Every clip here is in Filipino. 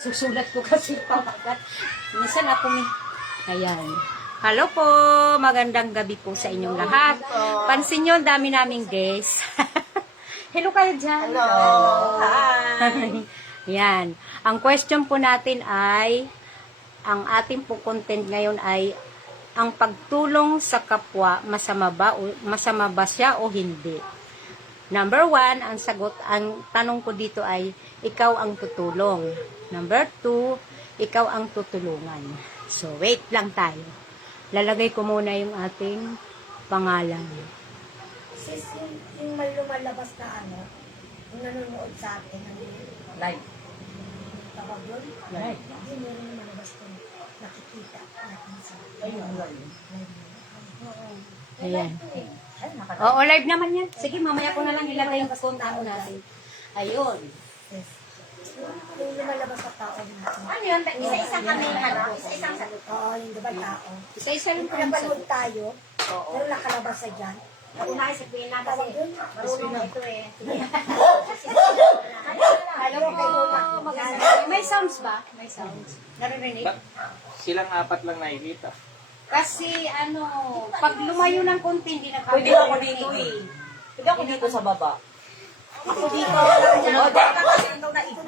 Susulat ko kasi pamagat. Minsan ako may... Ayan. Hello po. Magandang gabi po sa inyong lahat. Pansin nyo, ang dami naming guests. Hello kayo dyan. Hello. Hi. Yan. Ang question po natin ay, ang ating po content ngayon ay, ang pagtulong sa kapwa, masama ba siya o hindi? Number 1, ang sagot, ang tanong ko dito ay, ikaw ang tutulong. Number 2, ikaw ang tutulungan. So, wait lang tayo. Lalagay ko muna yung ating pangalan. Sis, yung may lumalabas na ano, yung nanonood sa atin, ano yun? Live. Tawag yun? Live. Hindi, meron lumalabas kung nakikita natin sa Ayun, live. Ayan. Ay, Oo, live naman yan. Sige, mamaya ko na lang ilagay yung kontaho natin. Ayun. Yung lumalabas sa tao natin. Ano yun? Isa-isang kami, ano? Isa-isang sagot. Oo, yung diba tao? Isa-isa lang Yung kami pinapanood sa... tayo, pero nakalabas sa dyan. Unahin si Queen na kasi Tawag yun? marunong ito eh. Alam ko, maganda. May sounds ba? May sounds. Naririnig? Silang apat lang nakikita. Kasi ano, pag lumayo ng konti, hindi na kami. Pwede ako dito eh. Pwede ako dito sa baba. Ako dito. O, dahil ka kasi ito na ito.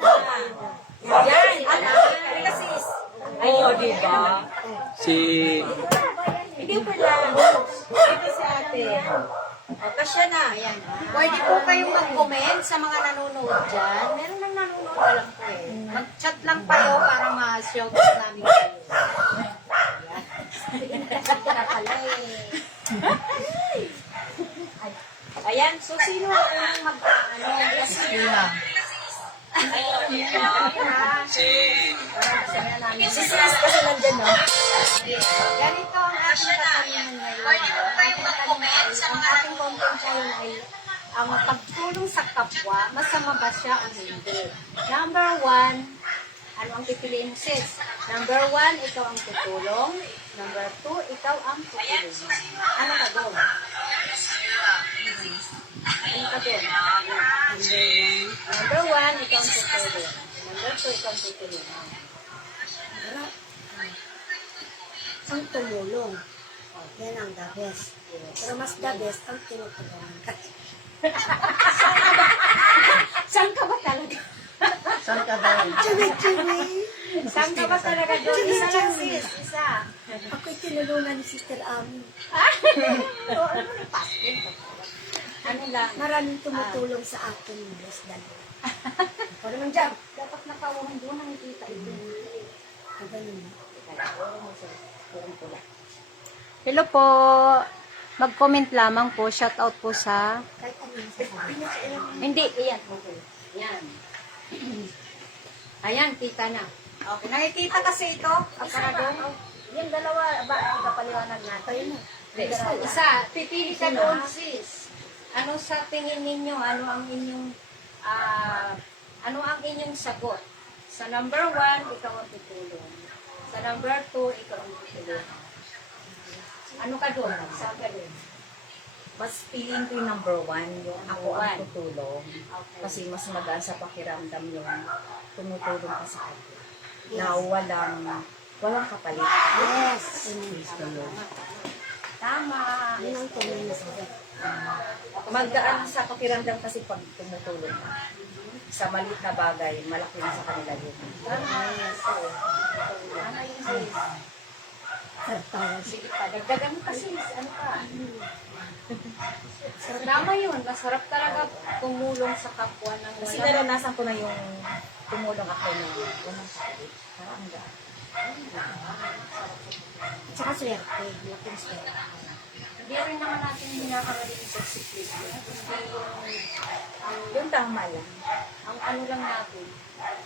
Yan, ano? Halika sis. Oo, diba? Si... Hindi ko lang. Dito sa atin. O, kasya na. Ayan. Pwede po kayong mag-comment sa mga nanonood dyan. Meron nang nanonood, alam ko eh. Mag-chat lang kayo para ma-shout out namin kayo. Na pala eh. Ayan, so sino ang unang mag-ano? Kasi si sis kasi nandyan, no? Ganito ang ating katanungan ngayon. Ang ating content ngayon ay ang pagtulong sa kapwa, masama ba siya o hindi? Number 1, ano ang pipiliin mo, sis? Number 1, ikaw ang tutulong. Number 2, ikaw ang tutulong. Ano ka doon? Ano ka doon? Number 1, ikaw ang tutulong. Number 2, ikaw ang tutulong. Ang tumulong. Yan ang the best. Pero mas the best ang tinutulungan. Saan ka ba talaga? Saan ka ba? Chiwi-chiwi. Saan ka ba talaga doon? Isa lang, sis. Isa. Ako'y tinulungan ni Sister Ami. Ano lang? Maraming tumutulong sa akin. Yes, dalawa. O naman dyan. Dapat nakawahan doon ang kita ito. Ang ganun. Hello po. Mag-comment lamang po. Shout out po sa... Kahit ano yung sasabihin. Hindi, iyan. Okay. Ayan. Ayan, kita na. Okay, nakikita kasi ito. Aparador. Yung dalawa, ba, ang kapaliwanag natin. Isa. Pipili ka doon, sis. Ano sa tingin ninyo? Ano ang inyong... ano ang inyong sagot? Sa number 1, ikaw ang tutulong. Sa number 2, ikaw ang tutulong. Ano ka doon? Saan ka doon? Mas feeling ko yung number 1, yung ako ang One. tutulong. Okay. Kasi mas magaan sa pakiramdam yung tumutulong ka sa akin. Na walang kapalit. Yes. Tama. Yun ang tumulong na sabi. Magaan sa pakiramdam kasi pag tumutulong ka. Sa maliit na bagay, malaki na sa kanila yun. Yes. Tama yung sis. Tawag. Sige pa, dagdagan mo kasi. Ano ka? Tama yun. Masarap talaga tumulong sa kapwa ng Kasi wala. naranasan ko na yung tumulong ako na walang kapalit. Parang ang gaan. Tsaka swerte. Laking swerte. Hindi rin naman natin hinakaralitin sa siklismo. Hindi Yung tama lang. ang ano lang natin,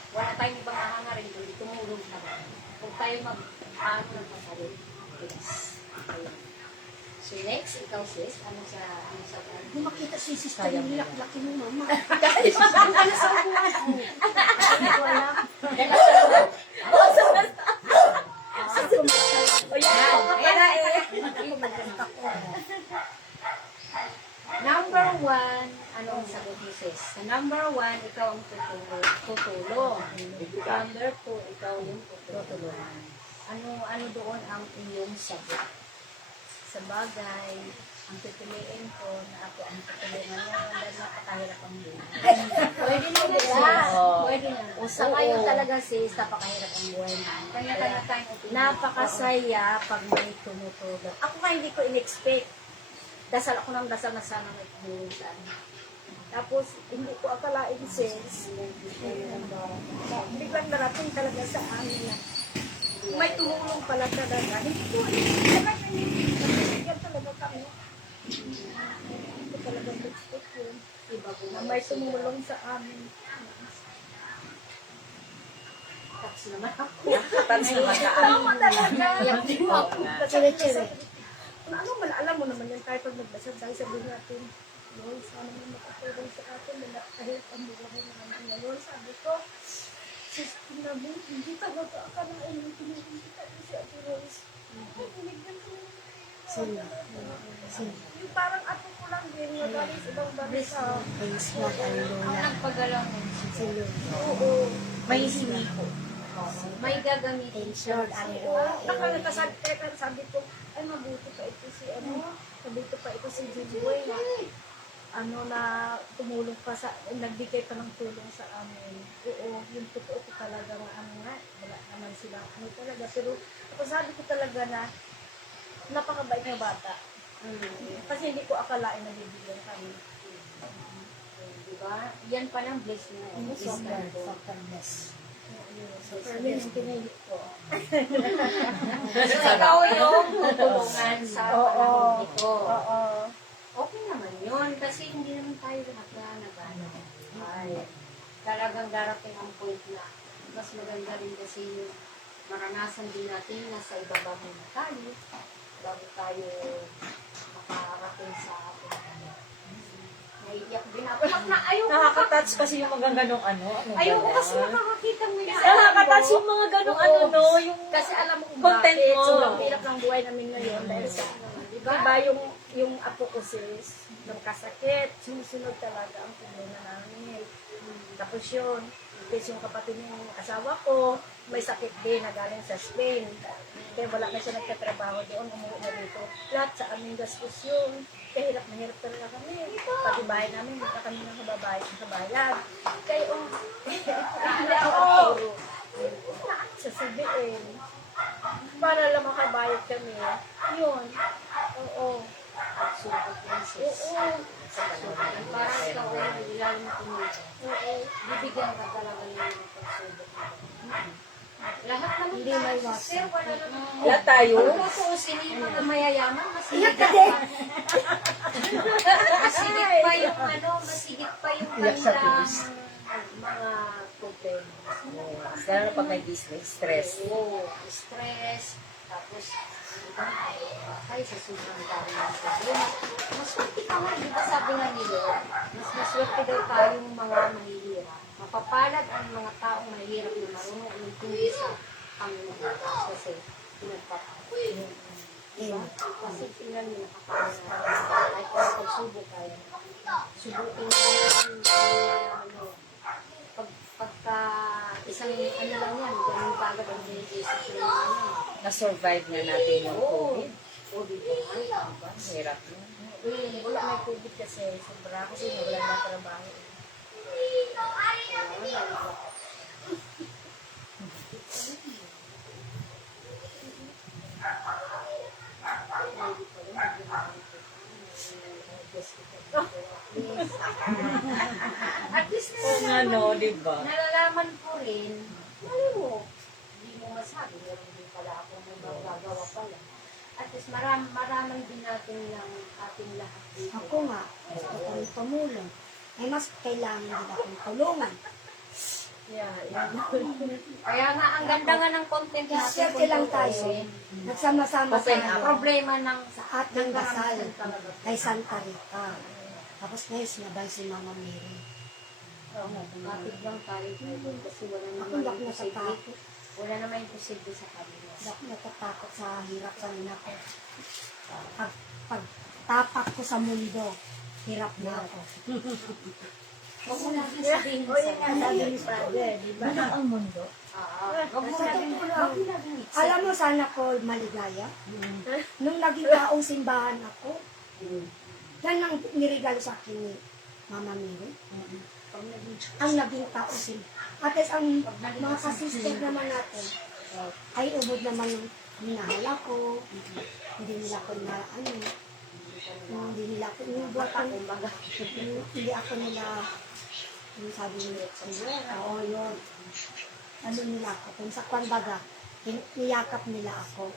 wala tayong ibang hahangarin kundi tumulong na ba. Kung tayo mag-ano ng kapalit. Yes. Ayun. So next, ikaw sis, ano sa Hindi makita si Sister yung laki mo, mama. ano sa upuan? Hindi ko alam. O yan, kaya Number 1, ano ang sagot mo sis? Sa number 1, ikaw ang tutulong. Number ito, ikaw yung tutulungan. Ano doon ang iyong sagot? Sa bagay, ang pipiliin ko na ako ang tutulungan ngayon dahil napakahirap ang buhay. Pwede na sis. Pwede na. O sa ngayon talaga sis, napakahirap ang buhay namin. Kanya-kanya tayong opinion. Napakasaya pag may tumutulong. Ako nga hindi ko in-expect. Dasal ako ng dasal na sana may tumulong sa amin. Tapos, hindi ko akalain sis. Biglang narating talaga sa amin na may tumulong pala talaga. Hindi ko talaga nabibigyan talaga kami. Hindi ko talaga expect yun. Na may tumulong sa amin. Touch naman ako. Touch naman ka. Tama talaga. Tsire-tsire. Ano man, alam mo naman yan tayo pag nagbasag tayo sabihin natin, Lord, sana mo makatulong sa atin na kahit ang buhay naman ngayon. Sabi ko, sis, nabi, hindi talaga akalain yung tinulong kita si Ate Rose. Binigyan ko naman. Sino? Sino? Yung parang ato ko lang din, yung galing sa ibang bansa. Thanks Lord, hallelujah. Nagpagalaw mo. Sino? Oo. May hini po. May gagamitin Thanks siya. Lord, hallelujah. Sabi ko, ay mabuti pa ito si sabi ko pa ito si Jimboy na na tumulong pa nagbigay pa ng tulong sa amin. Oo, yung totoo ko talaga na wala naman sila talaga. Pero ako sabi ko talaga na napakabait na bata. Kasi hindi ko akalain na bibigyan kami. Diba? Yan pa lang bless na. Sobrang bless. Super bless ang pinili ko. So, ikaw yung tutulungan sa panahon ito. Oo. Okay naman yun. Kasi hindi naman tayo lahat na nagano. Ay, talagang darating ang point na mas maganda rin kasi yung maranasan din natin na sa ibaba muna tayo bago tayo makarating sa ating naiiyak din ako. Na, ayoko Nakaka-touch kasi yung mga ganong ano. ayoko kasi makakakita mo yung Nakaka-touch yung mga ganong ano, no? Yung Kasi alam mo kung Content bakit mo. sobrang hirap ng buhay namin ngayon dahil sa diba yung apo ko sis nagkasakit, sumusunod talaga ang problema namin. Tapos yun, kasi yung kapatid ng asawa ko, may sakit din na galing sa Spain. Kaya wala na siya nagtatrabaho doon, umuwi na dito. Lahat sa aming gastos yun. Kaya hirap na hirap talaga kami. Pati bahay namin, hindi pa kami nakabayad. Kaya hindi ako puro. Naan sasabihin. Para lang makabayad kami. Yun. Oo. subok ng sis. Oo. Parang ikaw ay ilalim mo tumulong. Oo. Bibigyan ka talaga ng mga pagsubok. Lahat naman Hindi may iwasan. Sir, wala naman. lahat tayo. Kung tutuusin yung mga mayayaman, masigit pa. Masigit pa yung masigit pa yung kanilang mga problema. Lalo pag may business, stress. Oo, stress, tapos ay sa sobrang dami ng problema. Maswerte ka nga, di ba sabi nga nila, mas maswerte daw tayong mga mahihirap. Mapapalad ang mga taong mahirap na marunong umintindi sa Panginoon kasi pinagpapalad. Diba? Kasi tingnan mo nakakaawa na kahit kung pagsubok tayo, subukin mo pagka isang lang yan, ganun kagad ang dedication namin. Na-survive na natin yung COVID. O, di ba? Hirap yun. Wala may COVID kasi. Sobra kasi wala na trabaho. At least Oo nga, no, di ba? nalalaman ko rin, mali mo, hindi mo masabi, meron din pala ako may magagawa pala. At least maraman din natin ng ating lahat dito. Ako nga, gusto ko rin tumulong. Ay mas kailangan din akong tulungan. yeah. Kaya nga, ang ganda nga ng content natin. Swerte lang tayo. Nagsama-sama Open tayo Problema ng sa ating dasal talaga. kay Santa Rita. Tapos ngayon sinabay si Mama Mary. Kapit lang tayo kasi wala Ako naman hindi ako imposible. natatakot. Wala naman imposible sa kanila. Hindi ako natatakot sa hirap sa ko. Pag tapak ko sa mundo, hirap na ako. Huwag mo natin sabihin O yun nga, sa sabi ni Father, di ba? Ang mundo. Huwag mo Sa natin, totoo huwag mo lang, natin mix. alam mo sana ko maligaya. Nung naging taong simbahan ako, yan ang nirigalo sa akin ni Mama Mary. Ang naging taong simbahan. At least ang mga kasister naman natin, ay ubod naman yung minahal ako. Hindi nila ko na, hindi nila ko, yung buhat ang, hindi ako nila, yung sabi nila, oo, yun. Ano nila ako, kung sa kwan baga, niyakap nila ako.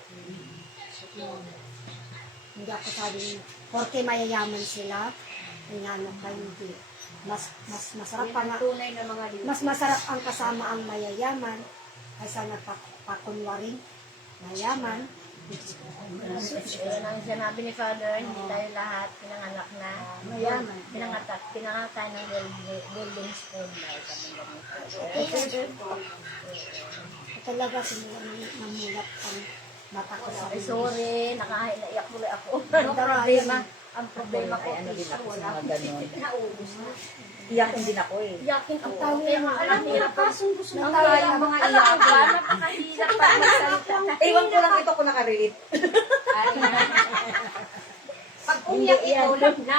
Hindi ako sabi nila, porque mayayaman sila, inanap kayo, hindi. Mas masarap pa nga, Tunay na mga libo. mas masarap ang kasama ang mayayaman kaysa nagpakunwaring mayaman. Yun ang sinabi ni Father, hindi tayo lahat pinanganak na Mayaman. pinanganak tayo ng golden spoon na sabi Talaga simula namulat ang mata ko sa Ay, sorry, nakahilaiyak tuloy ako. Ang problema? Ang problema ko, Ay, ano din ako wala sa mga ganon. naubos na. Iyakin din ako eh. Iyakin ako. Ang tawag Kaya ng nga, alam mo, nakasundo-sundo Ang tayo tawag ang ng- mga Alam mo iyakin. Napakahirap pa magsalita. Ewan ko lang ito kung nakarelate. Pag umiyak ito, love na.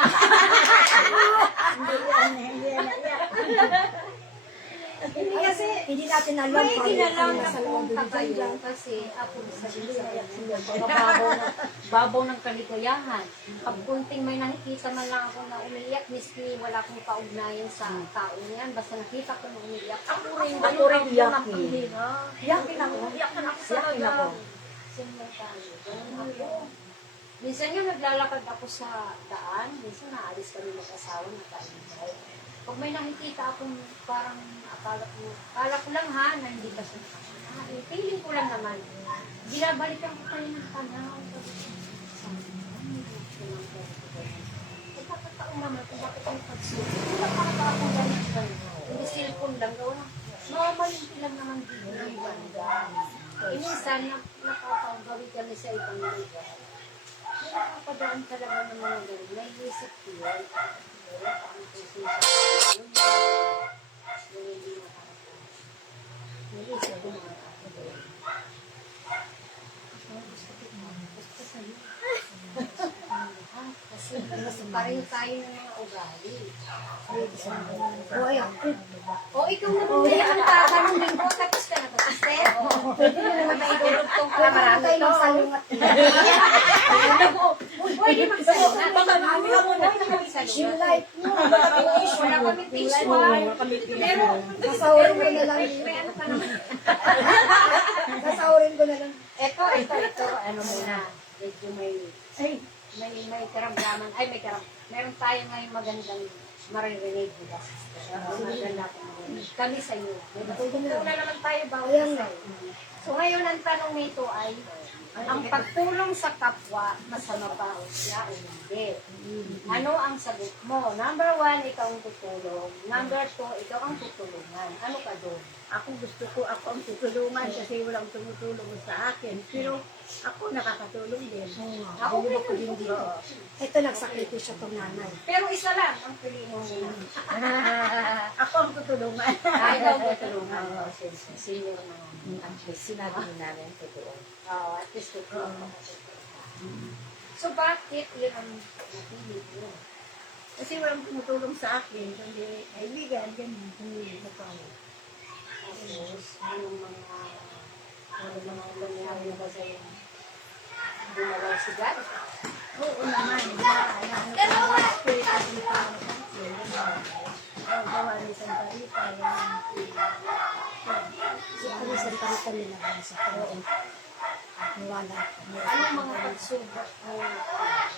Kasi hindi natin alam May kung kinalang ano na sa kung loob kayo dyan. kasi ako sa babaw ng kaligayahan. Pag kunting may nakikita man lang ako na umiiyak, miski wala akong kaugnayan sa tao niyan, basta nakita ko na umiiyak. Ako rin, Ako rin iyakin. Iyakin ako. Iyakin ako sa Iyakin ako. Minsan yung naglalakad ako sa daan, minsan naalis kami mag-asawa na tayo. Pag may nakikita akong parang akala ko lang ha, na hindi ka siya feeling ko lang naman. Binabalikan ko kayo ng tanaw. Pagkakataon naman kung bakit ang pagsulit. Kung nakakakakong ganito, hindi cellphone lang, gawa mamalinti lang naman dito ng ganda. Minsan, nakakagawi kami sa ibang lugar. May nakapadaan talaga ng mga ganun. May isip ko yun. Ang puso sa yun. Yung hindi nakakatawa. May isip ko mga kakagawa. Gusto sa'yo. Kasi pareho tayo ng mga ugali. Hoy, ako. O, ikaw naman kaya ang tatanungin ko. Tapos ka na ba, sister? Pwede mo naman maidurugtong ka. Marami Tayo to. magsalungat. Pwede magsalungat. Baka kami na muna. Yung life mo. Wala kami tissue. Pero, Sasahurin ko na lang. may ano ka naman. Sasahurin ko na lang. Ito. Ano muna. Medyo may karamdaman. Ay, may karamdaman. Meron tayo ngayon magandang maririnig, diba? Maganda ko. Kami sa iyo. May tutulong na naman tayo bawat Ayan isa. So ngayon ang tanong nito ay, ang pagtulong sa kapwa, masama ba o siya o hindi? Ano ang sagot mo? Number 1, ikaw ang tutulong. Number 2, ikaw ang tutulungan. Ano ka doon? Ako gusto ko ako ang tutulungan kasi walang tumutulong sa akin. Pero ako nakakatulong din. Ako rin ako din dito. Ito nagsakripisyo tong nanay. Pero isa lang ang piliin mo muna. Ako ang tutulungan. Ay, ikaw ang tutulungan. Senior naman. Sinabi din namin totoo. At least tutulong mo. So bakit yun ang napili mo? Kasi walang tumutulong sa akin. Kundi kaibigan, ganyan. Hindi sa tao. Tapos, anong mga nangyari na ba sa'yo? Bumalaw si God? Oo naman. Ano spirit at ito. Gawa ni Santa Rita. Ano sa tarita nila sa tao. Wala. Anong mga pagsubok mo?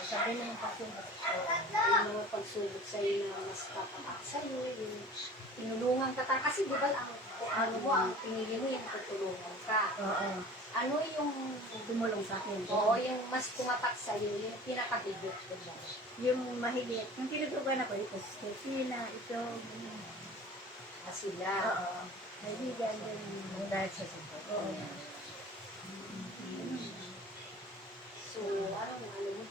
Sabi mo ng pagsubok ko. Yung mga pagsubok sa'yo na mas tapatak sa'yo, yung tinulungan ka. Kasi di ba, ano mo, ang pinili mo yung tutulungan ka. Oo. Ano yung Tumulong sa akin. oo, yung mas tumatak sa'yo, yung pinakabigit ko ba? Yung mahigit. Yung tinutugan ako, ito, Tina, ito. Sila. Oo. Kaibigan, ganyan. Dahil sa sito. Oo. So, ano mo doon?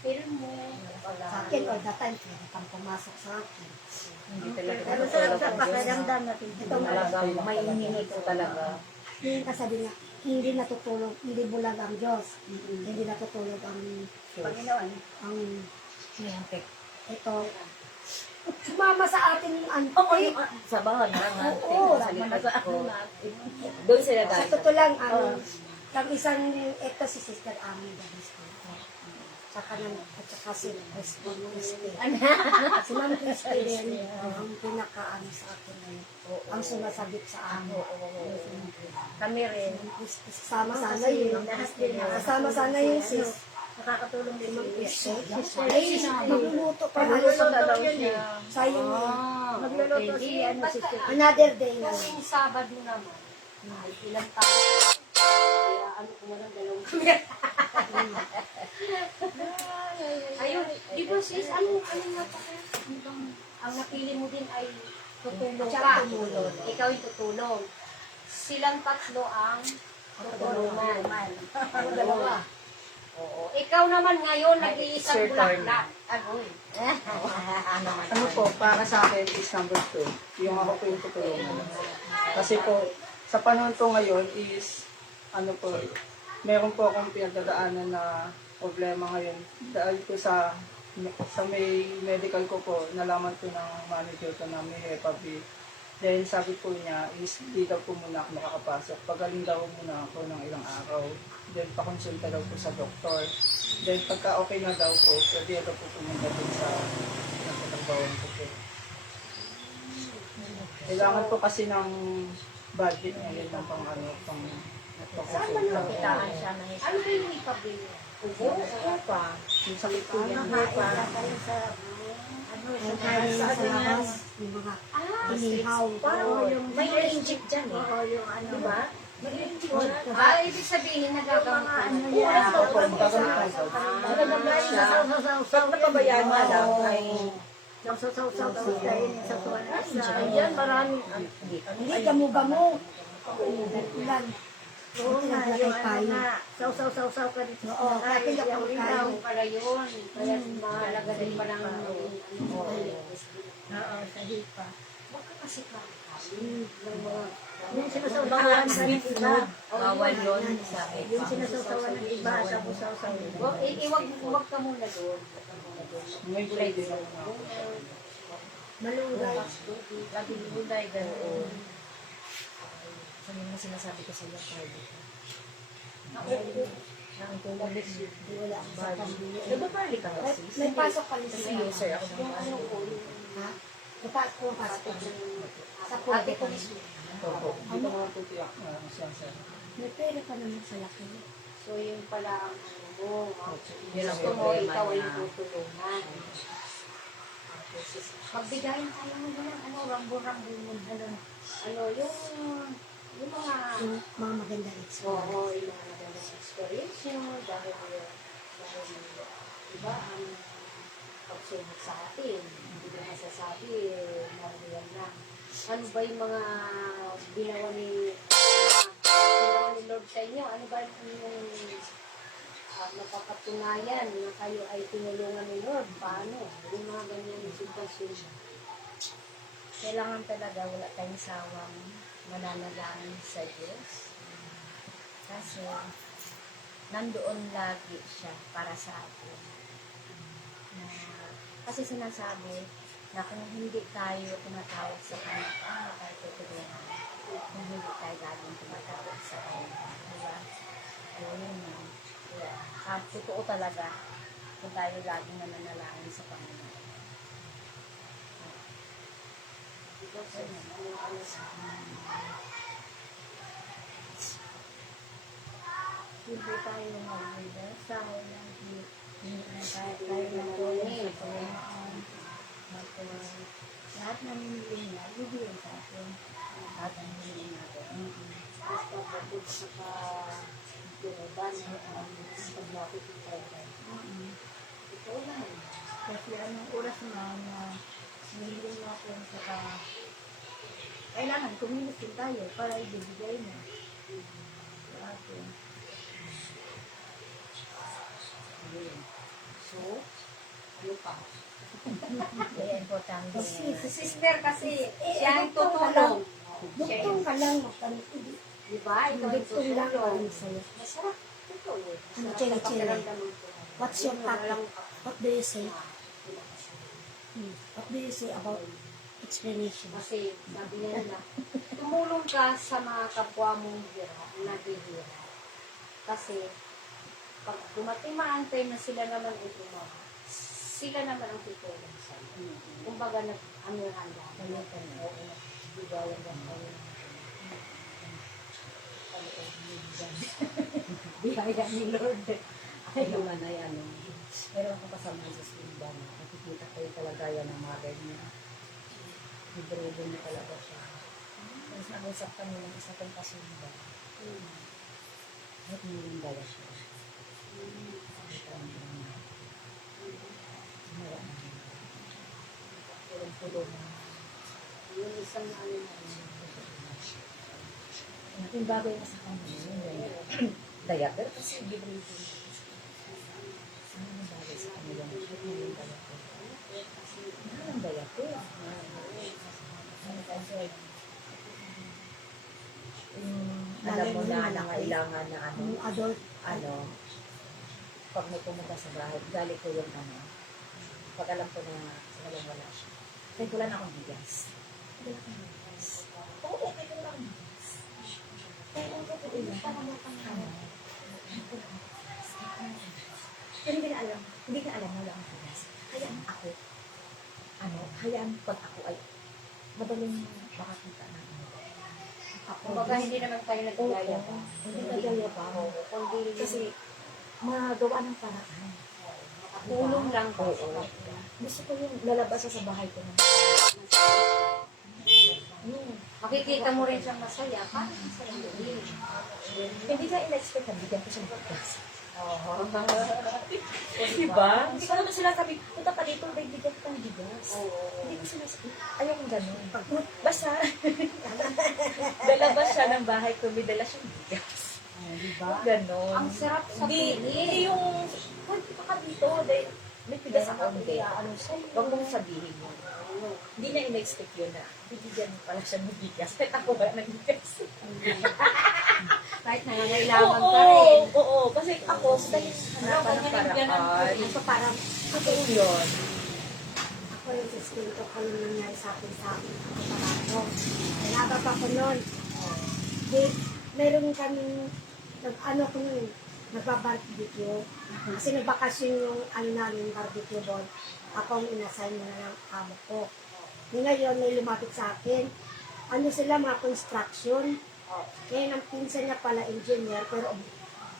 Pero mo, Sa akin, all the time, pwede kang pumasok sa akin. Hindi talaga Pero sa pakiramdam natin, ito Talagang may hingi po talaga. Yung kasabi nga, hindi natutulog, hindi bulag ang Diyos. Hindi natutulog ang Panginoon. ito. Sumama sa atin yung auntie. Sa bahan na nga. Oo. Sa likod ko. Doon sila Sa dahil. totoo lang, ang isang, ito si Sister Ami Davis ko. Saka at saka si Christy. Si Ma'am Christy din, ang pinaka-ano sa akin ngayon. Ang sumasagip sa akin. Kami rin. Kasama sana yun. Kasama sana yun sis. Nakakatulong din si Christy. Sister. Ay, magluluto pa. Magluluto daw siya. Sayang yun. Magluluto si ano, Sister. Another day na. tuwing Sabado naman, ay ilang tao. Kaya ano ko man ang dalawang Ayun, di ba sis, ano nga pa kaya? Ang napili mo din ay tutulong Siya ka. ang tumulong. Ikaw yung tutulong. Silang tatlo ang tutulungan. Ang dalawa. Oo. Ikaw naman ngayon nag-iisang Sir bulaklak. Agoy. Ano po, para sa akin is number 2. Yung ako po yung tutulungan. Kasi po, sa panahon po ngayon is, ano po, meron po akong pinagdadaanan na problema ngayon. Dahil po sa may medical ko po, nalaman po ng manager ko na may Hepa B. Then sabi po niya is, di daw po muna ako makakapasok. Pagaling daw muna ako ng ilang araw. Then pakonsulta daw po sa doktor. Then pagka okay na daw po, pwede daw po pumunta po sa nagtatrabawan ko po. Kailangan po kasi ng budget ngayon ng pang ano, pang pakonsulta. Kitaan siya na Ano ba yung ipabili? Ubo pa. Yung sakit po yan. Ang kain sa labas, yung mga inihaw. Parang may inject dyan eh. Oo, yung ano. Diba? Ibig sabihin nagagamot ko. Ano Oo, yan? opo, magagamit ko. Pag napabayaan nga lang ay Nagsasaw-saw tapos kainin sa tuwan. ayan maraming Hindi, gamo-gamo. Ulan. Oo nga, yung ano nga. Saw-saw-saw ka dito. Oo, kasi yung yung ilaw. pagkain. Para yun. Kaya mahalaga din pa ng Oo, sa hipa. Huwag ka kasi kakain ng mga Yung sinasawsawan sa iba. bawal yun sa Yung sinasawsawan ng iba, sabu-saw-saw. Iwag ka muna doon. May gulay din ako na ako. Malunggay. laging gulay ganoon. Ano yung sinasabi ko sa iyo, Carly? Ang tumulit Wala ako sa pambili. Nagbabarli ka ba, sis? May pasok kami Kasi sa user ako ng Ano pasok. ko, Ha? Napasok ko pasok kami. Sa ate pote ko kami. Opo. Hindi ko naman po tiyak na siya sir. May pera pa naman sa laki. So yun pala ang ano mo. Yun ang Gusto mo, problema ikaw ay niya. tutulungan. Magbigayin tayo ng ganun, ano, rambo-rambo mo, ano, yung mga, Yung mga maganda experience. oo, yung mga magandang experience nyo, dahil, iba, ang pagsubok sa atin, hindi ko masasabi, mariyan lang. Ano ba yung mga ginawa ni Lord sa inyo? Ano ba yung napapatunayan na kayo ay tinulungan ni Lord? Paano? Yung mga ganyan sitwasyon. Kailangan talaga wala tayong sawang mananalangin sa Diyos. Kasi nandoon lagi siya para sa atin. Kasi sinasabi na kung hindi tayo tumatawag sa Kanya, paano tayo tutulungan? Kung hindi tayo laging tumatawag sa Kanya. Diba? Ayun yun. Totoo talaga kung tayo laging nananalangin sa Panginoon. Hindi tayo mag-dasal, hindi na tayo mag-tulong sa Panginoon. Lahat ng hiniling na, bibigyan sa atin. Lahat ng hiniling natin. Basta pagod sa pagkiraban ang paglapit ng tayo. Ito lang. Kasi anong oras na hiniling natin saka kailangan kumilos din tayo para ibibigay mo sa atin. So, ano pa? Kaya importante. Si sister kasi, Eh, siya ang doktor ka lang. tutulong. Duktong ka lang, magtanong. Di ba? Ikaw ang Duktong lang tutulong. ang sa'yo. Masarap. Ito eh. Ano, Masarap chili, sa pakiramdam mo. What's your topic? What do you say? What do you say about explanation? Kasi sabi niya na, tumulong ka sa mga kapwa mong naghihirap. Kasi, pag dumating ang time na sila naman ay tumawa, sila naman ang tutulong sa'yo. Kumbaga, ano yung handa. Oo. Bigayan lang kayo. Biyaya ni Lord. Ay, naman ay ano. Meron akong kasama sa simbahan. Nakikita ko yung kalagayan ng mother niya. Libre-libre niya talaga siya. Tapos nag-usap kami ng isa kong kasimba. At meron dala siya. Tulong-tulong. Yung isang ano na Yung bagay na sa kanya, yung diaper, kasi libre-libre. Ano yung bagay sa kanya yung diaper? Ano yung diaper? Ano kasi, alam mo na nangailangan na Yung adult, pag may pumunta sa bahay, gali ko yung pag alam ko na wala siya. Kaya wala na akong bigas. Wala akong bigas. Oo, kaya wala akong bigas. Pero hindi na alam na wala akong bigas. Hayaan ako, hayaan pag ako ay madaling makakita na Kumbaga, hindi naman tayo nagkaya pa. Hindi nagaya pa ako. Kundi Kasi, magawa ng paraan. tulong lang po. Oo. Gusto ko yung lalabas sa bahay ko na. Makikita mo rin siyang masaya. Paano masaya din? Hindi ka in-expect na bigyan ko siya ng bigas. Diba? Hindi ko naman sila sabi, punta ka dito, may bigyan ko ng bigas. Hindi ko sila sabi, ayaw kong gano'n. Basta, dalabas siya ng bahay ko, may dala siyang bigas. Diba? Gano'n. Ang sarap sa Hindi yung, pwede pa ka dito, dahil may bigas ako, hindi. Huwag mong sabihin mo. Hindi niya in-expect yun na, bibigyan pala siya ng bigas. Kahit ako wala ng bigas. Kahit nangangailangan ka rin. Oo, kasi ako, dahil hanapan ng paraan. so parang, Ako yun. ako yung sustento ko yung nangyari sa akin sa aparato. Nalabas ako noon. Di, meron kaming, ko nun, nagbabarbecue. Kasi nagbakasyon yung namin barbecue doon. Ako ang inassign na ng amo ko. Di ngayon, may lumapit sa akin. Sila, mga construction. Kaya ang pinsan niya pala engineer, pero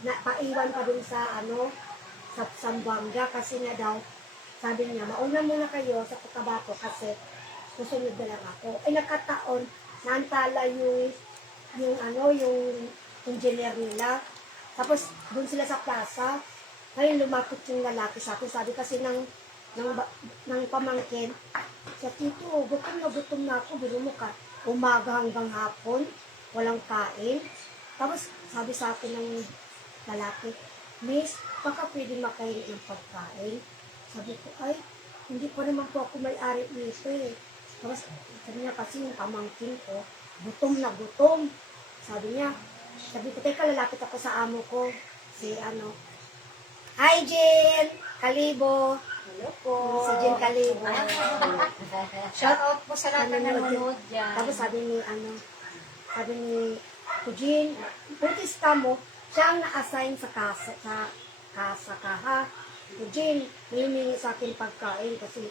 paiwan pa dun sa sa Sambanga kasi nga daw, sabi niya, mauna muna kayo sa Cotabato kasi susunod na lang ako. Ay nakataon, naantala yung engineer nila. Tapos dun sila sa plaza, ngayon lumapit yung lalaki sa akin. Sabi kasi ng pamangkin, sa tito, gutom na ako, biro mo ka, umaga hanggang hapon, walang kain. Tapos sabi sa akin ng lalaki, Miss, baka pwede makain ng pagkain. Sabi ko, ay, hindi pa naman po ako may-ari nito eh. Tapos sabi niya kasi yung pamangkin ko, gutom na gutom. Sabi ko, teka, lalapit ako sa amo ko. Hi Jen! Kalibo! Hello po. Si Jen Kalibo. Shout out po sa lahat na nanonood dyan. Tapos sabi ni Kujin, notice ka mo, siya ang na-assign sa kaha. Kujin, may sa akin pagkain kasi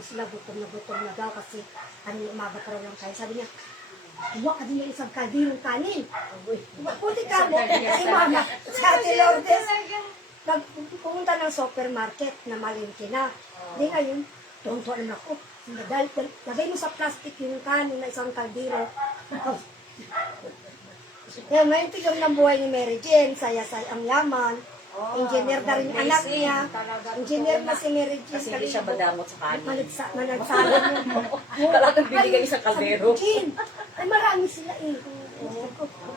sila gutom na daw kasi umaga pa raw lang kain. Sabi niya, huwag ka din yung isang kaldirong kanin. Puti ka mo, si Mama, sa Ate Lourdes, pumunta ng supermarket na malingki na. Di ngayon, tuwan-tuwa naman ako. Dahil, lagay mo sa plastic yung kanin na isang kaldero. Kaya ngayon tigam ng buhay ni Mary Jane, saya-saya ang yaman. Engineer na rin yung anak niya. Engineer na si Mary Jane. Kasi hindi siya madamot sa kanin. Managsalan niya. Talagang bibigay sa kaldero. Sabi ko, Jane, ay marami sila eh.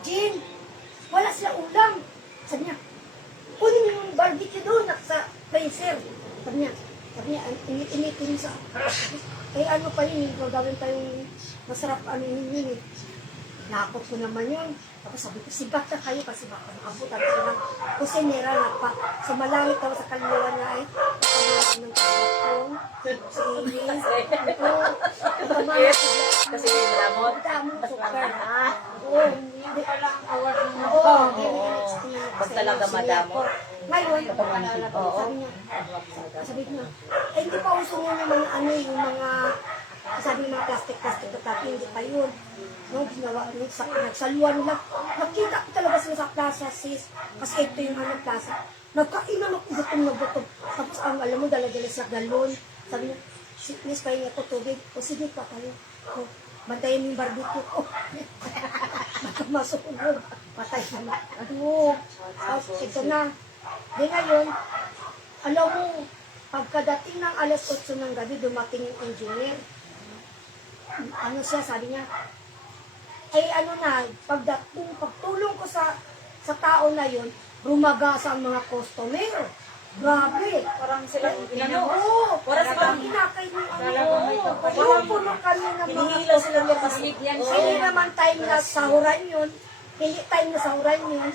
Jane, wala sila ulam. Sabi niya, kunin mo yung barbecue doon sa freezer. sa, ano pa yun, gagawin pa yung masarap ano yun eh. Nakot ko naman yun. Tapos sabi ko, sigat na kayo kasi baka maabutan ko ng kusinera na pa. So malawit daw sa kaluluwa na ay nakamahan ng kabatong, si Inis, Kasi malamot. damo sukar. Oo, hindi pala ang award ng Pag talaga madamot. Ngayon, sabi niya, hindi pa uso nga yung mga ano, yung mga, sabi ng mga plastic na tapi, hindi pa yun. No, ginawa, nagsaluan nila. Nakita ko talaga sila sa plaza, sis. Kasi ito yung ano, plaza. Nagkainan ako, gutom na gutom. Tapos, alam mo, dala-dala sa galon. Sabi niya, miss, pahinga ko tubig. O, sige pa tayo. O, bantayan yung barbecue ko. Baka masunog. Patay na. Oo. Tapos, ito na. Di ngayon, alam mo, pagkadating ng alas 8 ng gabi, dumating yung engineer. Ano siya, sabi niya, ay ano na, pagtulong ko sa tao na yun, rumagasa ang mga customer. Grabe. Parang sila, Oo. Parang kinakay mo ano. Puno kami ng mga hinihila sila ng pasigit yan. hindi naman time na sahuran yun. Hindi time na sahuran yun.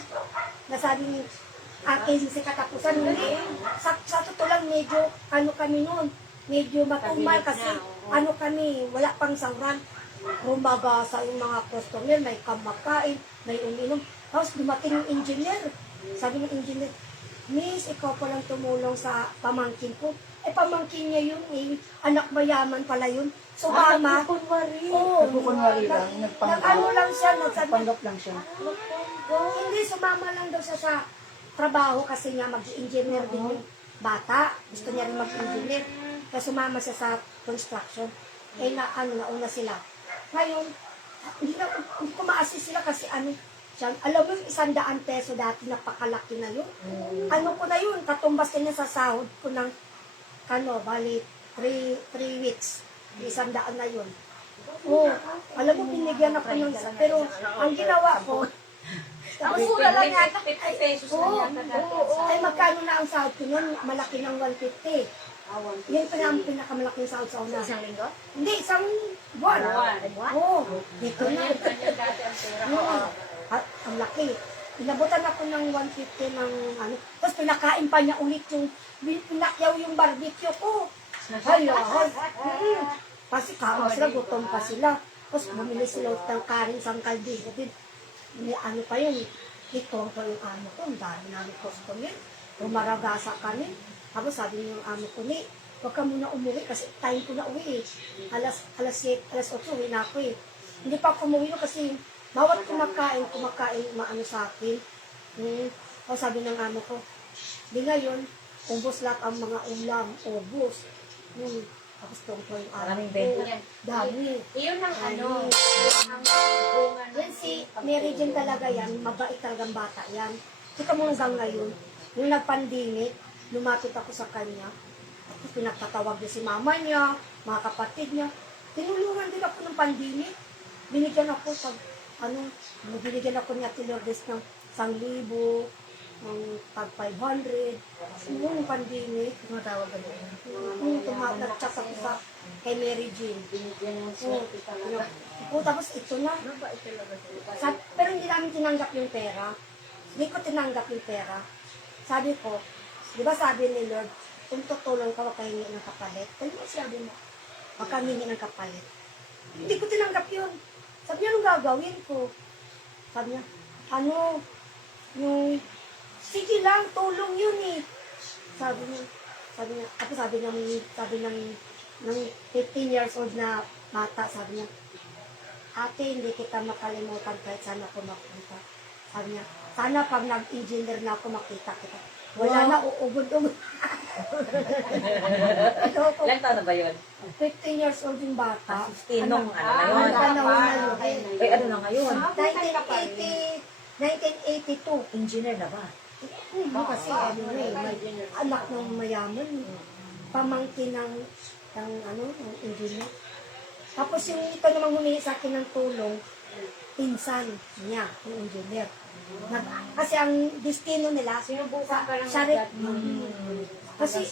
Nasabi ni akin si katapusan. Hindi. Sa totoo lang, medyo ano kami noon. Medyo matumal kasi ano kami, wala pang sahuran. Rumagasa yung mga customer, may kamakain, may uminom. Tapos dumating yung engineer. Sabi ng engineer, Miss, ikaw palang tumulong sa pamangkin ko. Eh, pamangkin niya yun eh. Anak mayaman pala yun. So, mama, oo, Nagkukunwari lang, nag-ano lang siya, nagsabi, nagpanggap lang siya. hindi, sumama lang daw siya sa trabaho kasi nga mag-engineer din yung bata. Gusto niya rin mag-engineer. Kaya sumama siya sa construction. Eh, nauna sila. Ngayon, hindi ko ma-assist sila kasi alam mo yung 100 peso dati, napakalaki na yun. Ano ko na yun, katumbas ka niya sa sahod ko ng, bali, 3 weeks. 100 na yun. Oo, alam mo, binigyan ako ng, pero ang ginawa ko, Ang sura lang yata. 50 pesos oo, na yata. ay magkano na ang sahod ko nun, malaki ng 150. Yun pa ang pinakamalaking sahod sa una. Isang linggo? Hindi, isang buwan. Oo, dito na. Oo. At ang laki. Inabutan ako ng 150 ng tapos pinakain pa niya ulit yung, pinakyaw yung barbecue ko. Ay. Kasi kaon sila, gutom pa sila. Tapos bumili sila ng karing sang kaldero din. Ano pa yun, ito pa yung amo ko, ang dami namin customer. Rumaragasa kami. Tapos sabi niyo yung amo ko, huwag ka muna umuwi kasi time ko na uwi eh. Alas 8 uwi na ako eh. Hindi pa ako umuwi no, kasi bawat kumakain, maano sa akin. O sabi ng amo ko, di ngayon, ubos lahat ang mga ulam, ubos. Tapos tungkol yung amo Maraming ko. benta. Dami. Iyon ang ang bunga ng Yan si Mary Jane talaga yan, mabait talagang bata yan. Kita mo hanggang ngayon, yung nag-pandemic, lumapit ako sa kanya. Tapos pinagtatawag niya si mama niya, mga kapatid niya. Tinulungan din ako ng pandemic. Binigyan ako binigyan ako niya Tilordes ng 1,000, ng tag 500. Noong pandemic, Tumatawag ka doon. nag-chat ako kay Mary Jane. Tapos ito na. Pero hindi namin tinanggap yung pera. Hindi ko tinanggap yung pera. Sabi ko, di ba sabi ni Lord, kung tutulong ka, wag kahingi ng kapalit. Kaya mo sabi mo, wag kang hingi ng kapalit. Hindi ko tinanggap yun. Sabi niya, anong gagawin ko? Sabi niya, sige lang, tulong yun eh. Sabi niya, sabi ng 15 years old na bata, sabi niya, ate, hindi kita makalimutan kahit sana ako mapunta. Sabi niya, sana pag nag-engineer na ako, makita kita. Wala na, uugod-ugod. Ilang taon na ba yun? 15 years old yung bata. 15 nung ano na Ang yun. panahon na yun. Eh, ano na ngayon? 1982. Engineer na ba? Hindi kasi may anak ng mayaman. Pamangkin ng engineer. Tapos yung ito namang humingi sa akin ng tulong, pinsan niya, yung engineer. Kasi ang destino nila, Sinubukan ka lang siya rin. agad. Kasi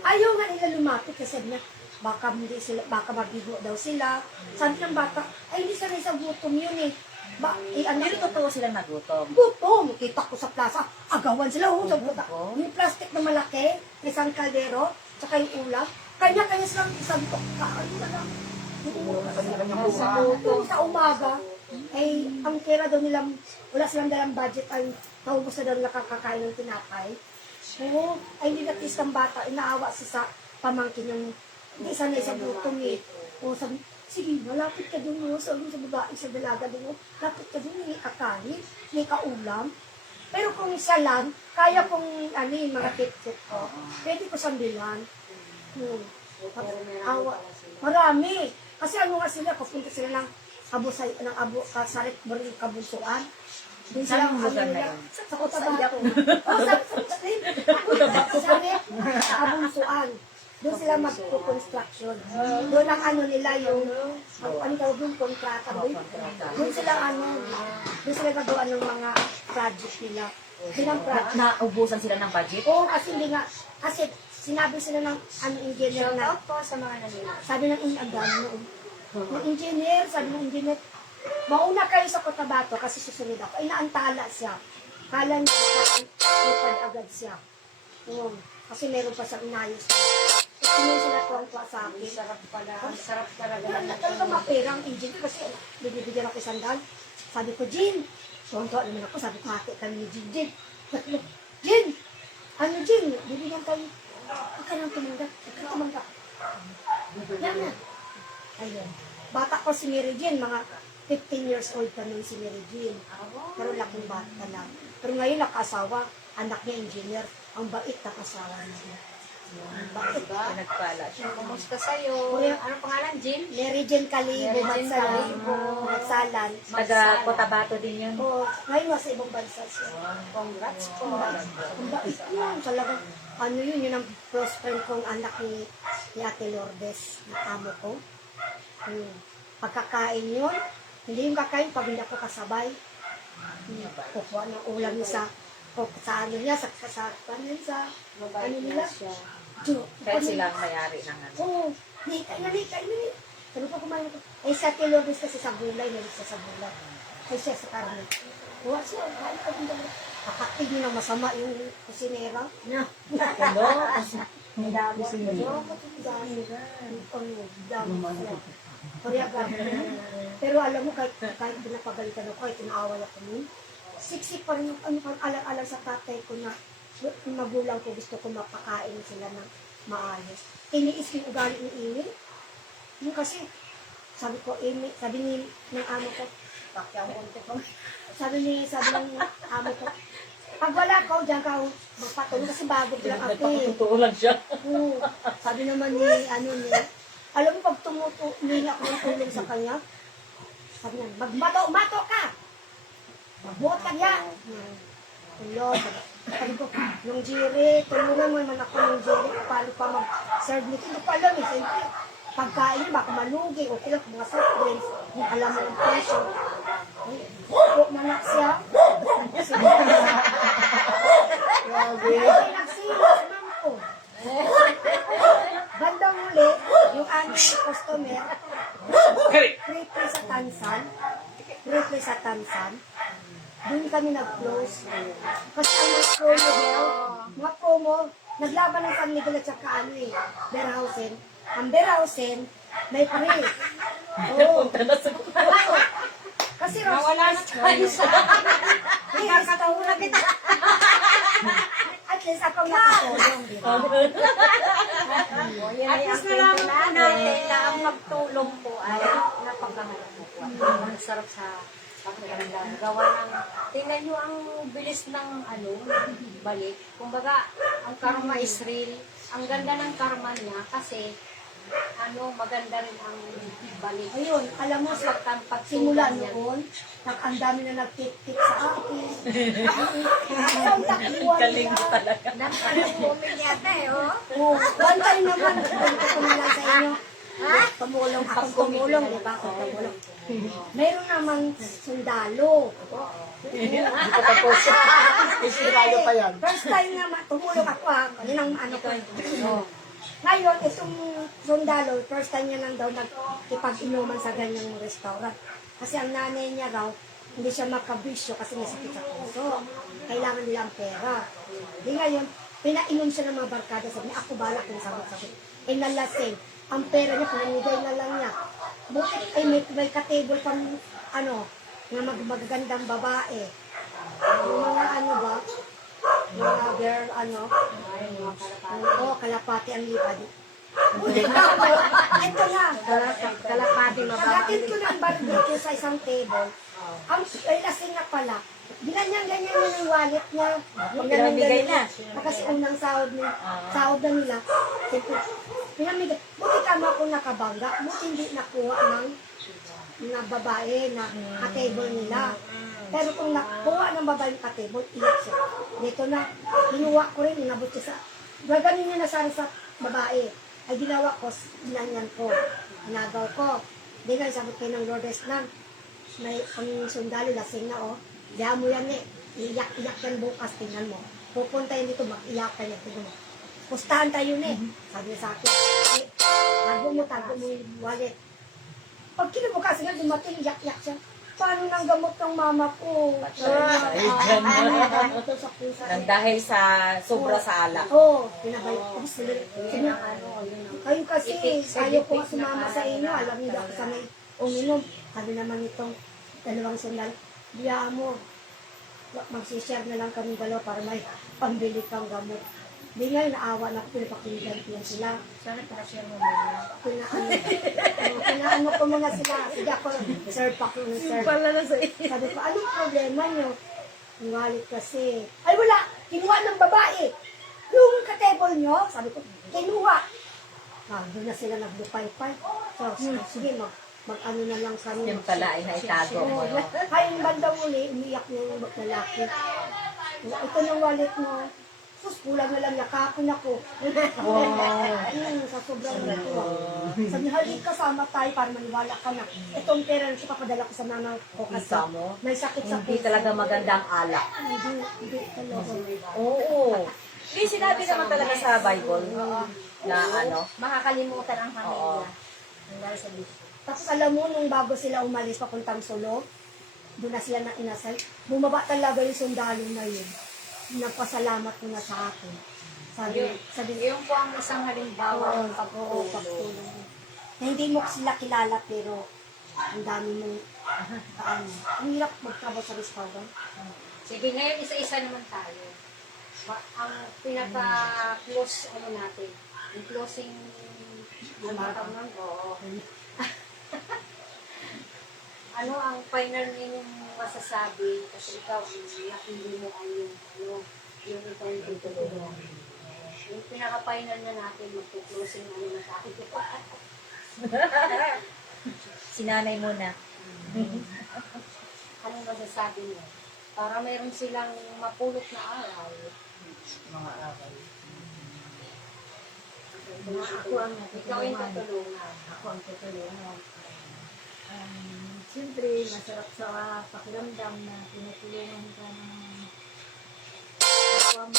ayaw nga nila lumapit kasi niya, baka mabigo daw sila. Sabi ng bata, ay hindi sanay sa gutom yun eh. Pero totoo sila nagutom. Gutom! Kita ko sa plaza, agawan sila. Oh, yung plastic na malaki, isang kaldero, tsaka yung ulam. Kanya-kanya silang isang ano na lang. Sa umaga, ay ang pera daw nilang, wala silang dalang budget, ay naubos na daw nila kakakain ng tinapay. Oo, ay hindi natis ng bata, inaawa siya sa pamangkin yung hindi sanay sa gutom eh. O sabi, sige, malapit ka dun mo, sabi sa babae, sa dalaga dun mo, lapit ka dun, hindi kakain, hindi kaulam. Pero kung isa lang, kaya kong mga tip-tip ko, pwede ko sambilan. Awa. Marami. Kasi ano nga sila, papunta sila ng kasarit baring kabunsuan. Doon sila Saan ang lugar na nila, yun? sa Cotabato. Sabi, kabunsuan. Doon sila magpo-construction. Doon ang nila yung, ano tawag yung kontrata. Doon sila doon sila gagawa ng mga project nila. Bilang project. Naubusan sila ng budget? Oo, kasi hindi nga, kasi sinabi sila ng engineer na, Shout out po sa mga nanonood. sabi ng engineer, sabi ng engineer, mauna kayo sa Cotabato kasi susunod ako. Ay, naantala siya. Kala niya, lipad agad siya. Oo, kasi meron pa siyang inayos. Hindi sila tuwang-tuwa sa akin. Sarap pala. Sarap talaga. Wala talaga mapirang engineer kasi bibigyan ako isang daan. Sabi ko, Jin, tuwang-tuwa naman ako. Sabi ko, hati kami ni Jin. Jin, ano Jin, bibigyan tayo. Huwag ka nang tumanggap. Huwag ka tumanggap. Yan na. Ayun. Bata ko si Mary Jane, mga 15 years old pa nun si Mary Jane. Pero laking bata lang. Pero ngayon nakasawa, anak niya engineer. Ang bait nakasawa niya. Ang bait. Pinagpala siya. Kumusta sa'yo? Kuya- Anong pangalan, Jim? Mary Jane Calibo, Mary Jane Magsalan. Calibo. Magsalan. Taga Cotabato din yun. Oo, ngayon nasa ibang bansa siya. Congrats po. Ang bait yun. Talagang, yun ang close friend kong anak ni Ate Lourdes, na amo ko. Pagkakain yun, hindi yung kakain pag hindi ako kasabay. Kukuha ng ulam niya sa ano niya, sa nila. Kahit sila ang mayari ng ano. Oo, nikay na. Ano pa kumain ko? Eh, sa Ate Lourdes kasi sa gulay, nalis siya sa gulay. Ay siya sa karne. Kuha siya, kain ka din. Kakatig niyo ng masama yung kusinera. Hello? Ang dami siya. Pero alam mo, kahit pinapagalitan ako, kahit inaaway ako nun, siksik pa rin yung alang-alang sa tatay ko na yung magulang ko gusto ko mapakain sila ng maayos. Iniis yung ugali ni Amy. Yung kasi, sabi ni ng amo ko, sabi ng amo ko, pag wala ka, diyan ka magpatulong kasi bago lang ako eh. Totoo lang siya. Oo. Sabi naman ni, alam mo pag tumutulong ako ng tulong sa kanya, sabi niya, mato ka! Magbuot ka niya! Tulong. Sabi ko, nung Jerry, tulungan mo naman ako nung Jerry, paano pa mag-serve nito? Hindi ko alam eh, siyempre. Pagkain niya, baka malugi, okay lang, mga soft drinks, yung alam mo yung presyo. Huwag na siya. Nagsila sa mama ko. Bandang huli, yung aming customer, briefly sa Tansan, doon kami nag-close. Kasi ang mga promo, naglaban ng San Miguel at saka Berhausen. Ang Berhausen, may free. Oo. Kasi Nawala na tayo sa... Nakakatawa na kita. At least ako nakatulong, di ba? At least nalaman po natin na ang pagtulong po ay napakahalaga po. Ang sarap sa pakiramdam. Gawa ng... Tingnan nyo ang bilis ng balik. Kumbaga, ang karma is real. Ang ganda ng karma niya kasi maganda rin ang balik. Ayun, alam mo, sa simula noon, ang dami na nag-tip-tip sa akin. Ang takbuhan Galing nila. talaga. Napaka-moment yata Oh, one time naman, ganito ko na lang sa inyo. Tumulong, akong tumulong, di ba? Akong tumulong. Meron namang sundalo. Hindi pa tapos. Isirado pa yan. First time naman, tumulong ako Yun ang ko. Ngayon, itong sundalo, first time niya lang daw nag-ipag-inuman sa ganyang restaurant. Kasi ang nanay niya raw, hindi siya makabisyo kasi may sakit sa puso. Kailangan nilang pera. Di ngayon, pinainom siya ng mga barkada. Sabi niya, ako bala kung sagot-sagot. Eh, nalasing. Ang pera niya, pinamigay na lang niya. Buti, ay may katable pang, na magagandang babae. Yung mga ba, mga girl, kalapati ang lipad. Ito na. Kalapati Pagkatid ko ng barbecue sa isang table, ang lasing na pala. Ganyan yung wallet niya. Pinamigay na. Kasi unang sahod na nila. Pinamigay. Buti kama akong nakabangga. Buti hindi nakuha ng babae na ka-table nila. Pero kung nakuha ng babae yung ka-table, iyak siya. Dito na, hinuwa ko rin, inabot siya sa, gaganin niya na sa babae. Ay ginawa ko, inanyan ko, inagaw ko. Hindi nga, sabot kayo ng Lourdes na, may ang sundalo, lasing na, diya mo yan iyak-iyak yan bukas, tingnan mo. Pupunta yun dito, mag-iyak ka yan, tingnan mo. Pustahan tayo sabi niya sa akin. Tago mo yung wallet. Pag kinabukasan nga, dumating, iyak-iyak siya. Paano nang gamot ng mama ko? Ito sa pusa. Dahil sa sobra sa alak. Pinabalik ko sila. Kayo kasi, ayaw ko sumama sa inyo. Alam niyo ako sa may uminom. Sabi naman itong dalawang sundal. Biyaan mo. Magsishare na lang kami dalawa para may pambili kang gamot. Hindi nga, naawa na ako, pinapakinggan ko yan sila. Sana pa-share mo muna. Pinaano ko muna sila. Sige ako, serve pa ko ng serve. Sabi ko, anong problema nyo? Yung wallet kasi. Ay wala, kinuha ng babae. Yung ka-table nyo, sabi ko, kinuha. Doon na sila naglupay-pay. So, sige, mag-ano na lang kami. Yung pala ay naitago mo. Ay, yung bandang uli, umiyak yung lalaki. Ito yung wallet mo. Sus, kulang na lang, yakapin ako. Sa sobrang natuwa. Sabi, halik kasama tayo para maniwala ka na. Itong pera na siya papadala ko sa mama ko kasi Isa mo? may sakit sa Hindi talaga maganda ang alak. Hindi talaga. Oo. Hindi, sinabi naman talaga sa Bible na Makakalimutan ang Oo. pamilya. Hanggang sa bisyo. Tapos alam mo, nung bago sila umalis papuntang Solo, doon na sila na inasal, bumaba talaga yung sundalo na yun. Nagpasalamat ko na sa akin. Sabi Yung po ang isang halimbawa ng pagtulong. Na hindi mo sila kilala pero ang dami mong ang hirap magtrabaho sa restaurant. Sige, ngayon isa-isa naman tayo. Ang pinaka-close natin, yung closing tawag ano ang final ninyong masasabi kasi ikaw hindi mo ay yung ikaw yung tutulungan. Yung pinaka-final na natin magpo-closing na tayo. Sinanay muna. Anong masasabi mo? Para mayroon silang mapulot na aral. Mga aral. Ikaw yung tutulungan. Ako ang tutulungan. Siyempre, masarap sa pakiramdam na tinutulungan ka ng kapwa mo,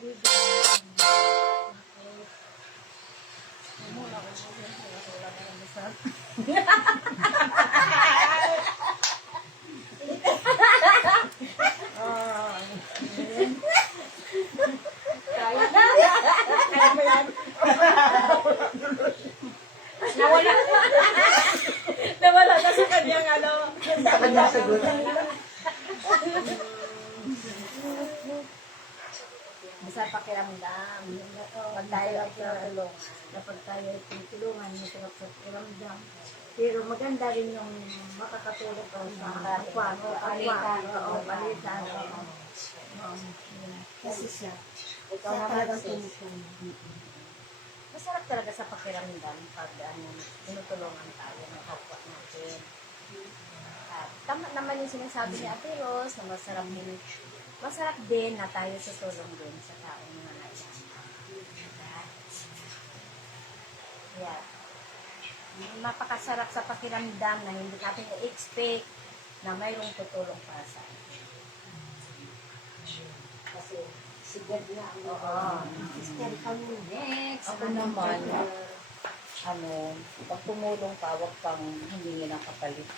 kaibigan. Wala na lang sa Nawala na sa kanyang Basta pakiramdam. Pag tayo ay tinutulungan. Kapag tayo ay tinutulungan, masarap sa pakiramdam. Pero maganda rin yung makakatulog ka sa kapwa mo. Palitan. Kasi siya. Ikaw Siya naman talagang sis. tumutulong. Masarap talaga sa pakiramdam pag tinutulungan tayo ng kapwa natin. At tama naman yung sinasabi ni Ate Rose na masarap din na tayo tutulong din sa taong nangangailangan. Yeah. Mapakasarap sa pakiramdam na hindi natin i-expect na mayroong tutulong para sa atin. Kasi si agad na. Sister ka mo. Next. Ako naman, pag tumulong ka, huwag kang humingi ng kapalit.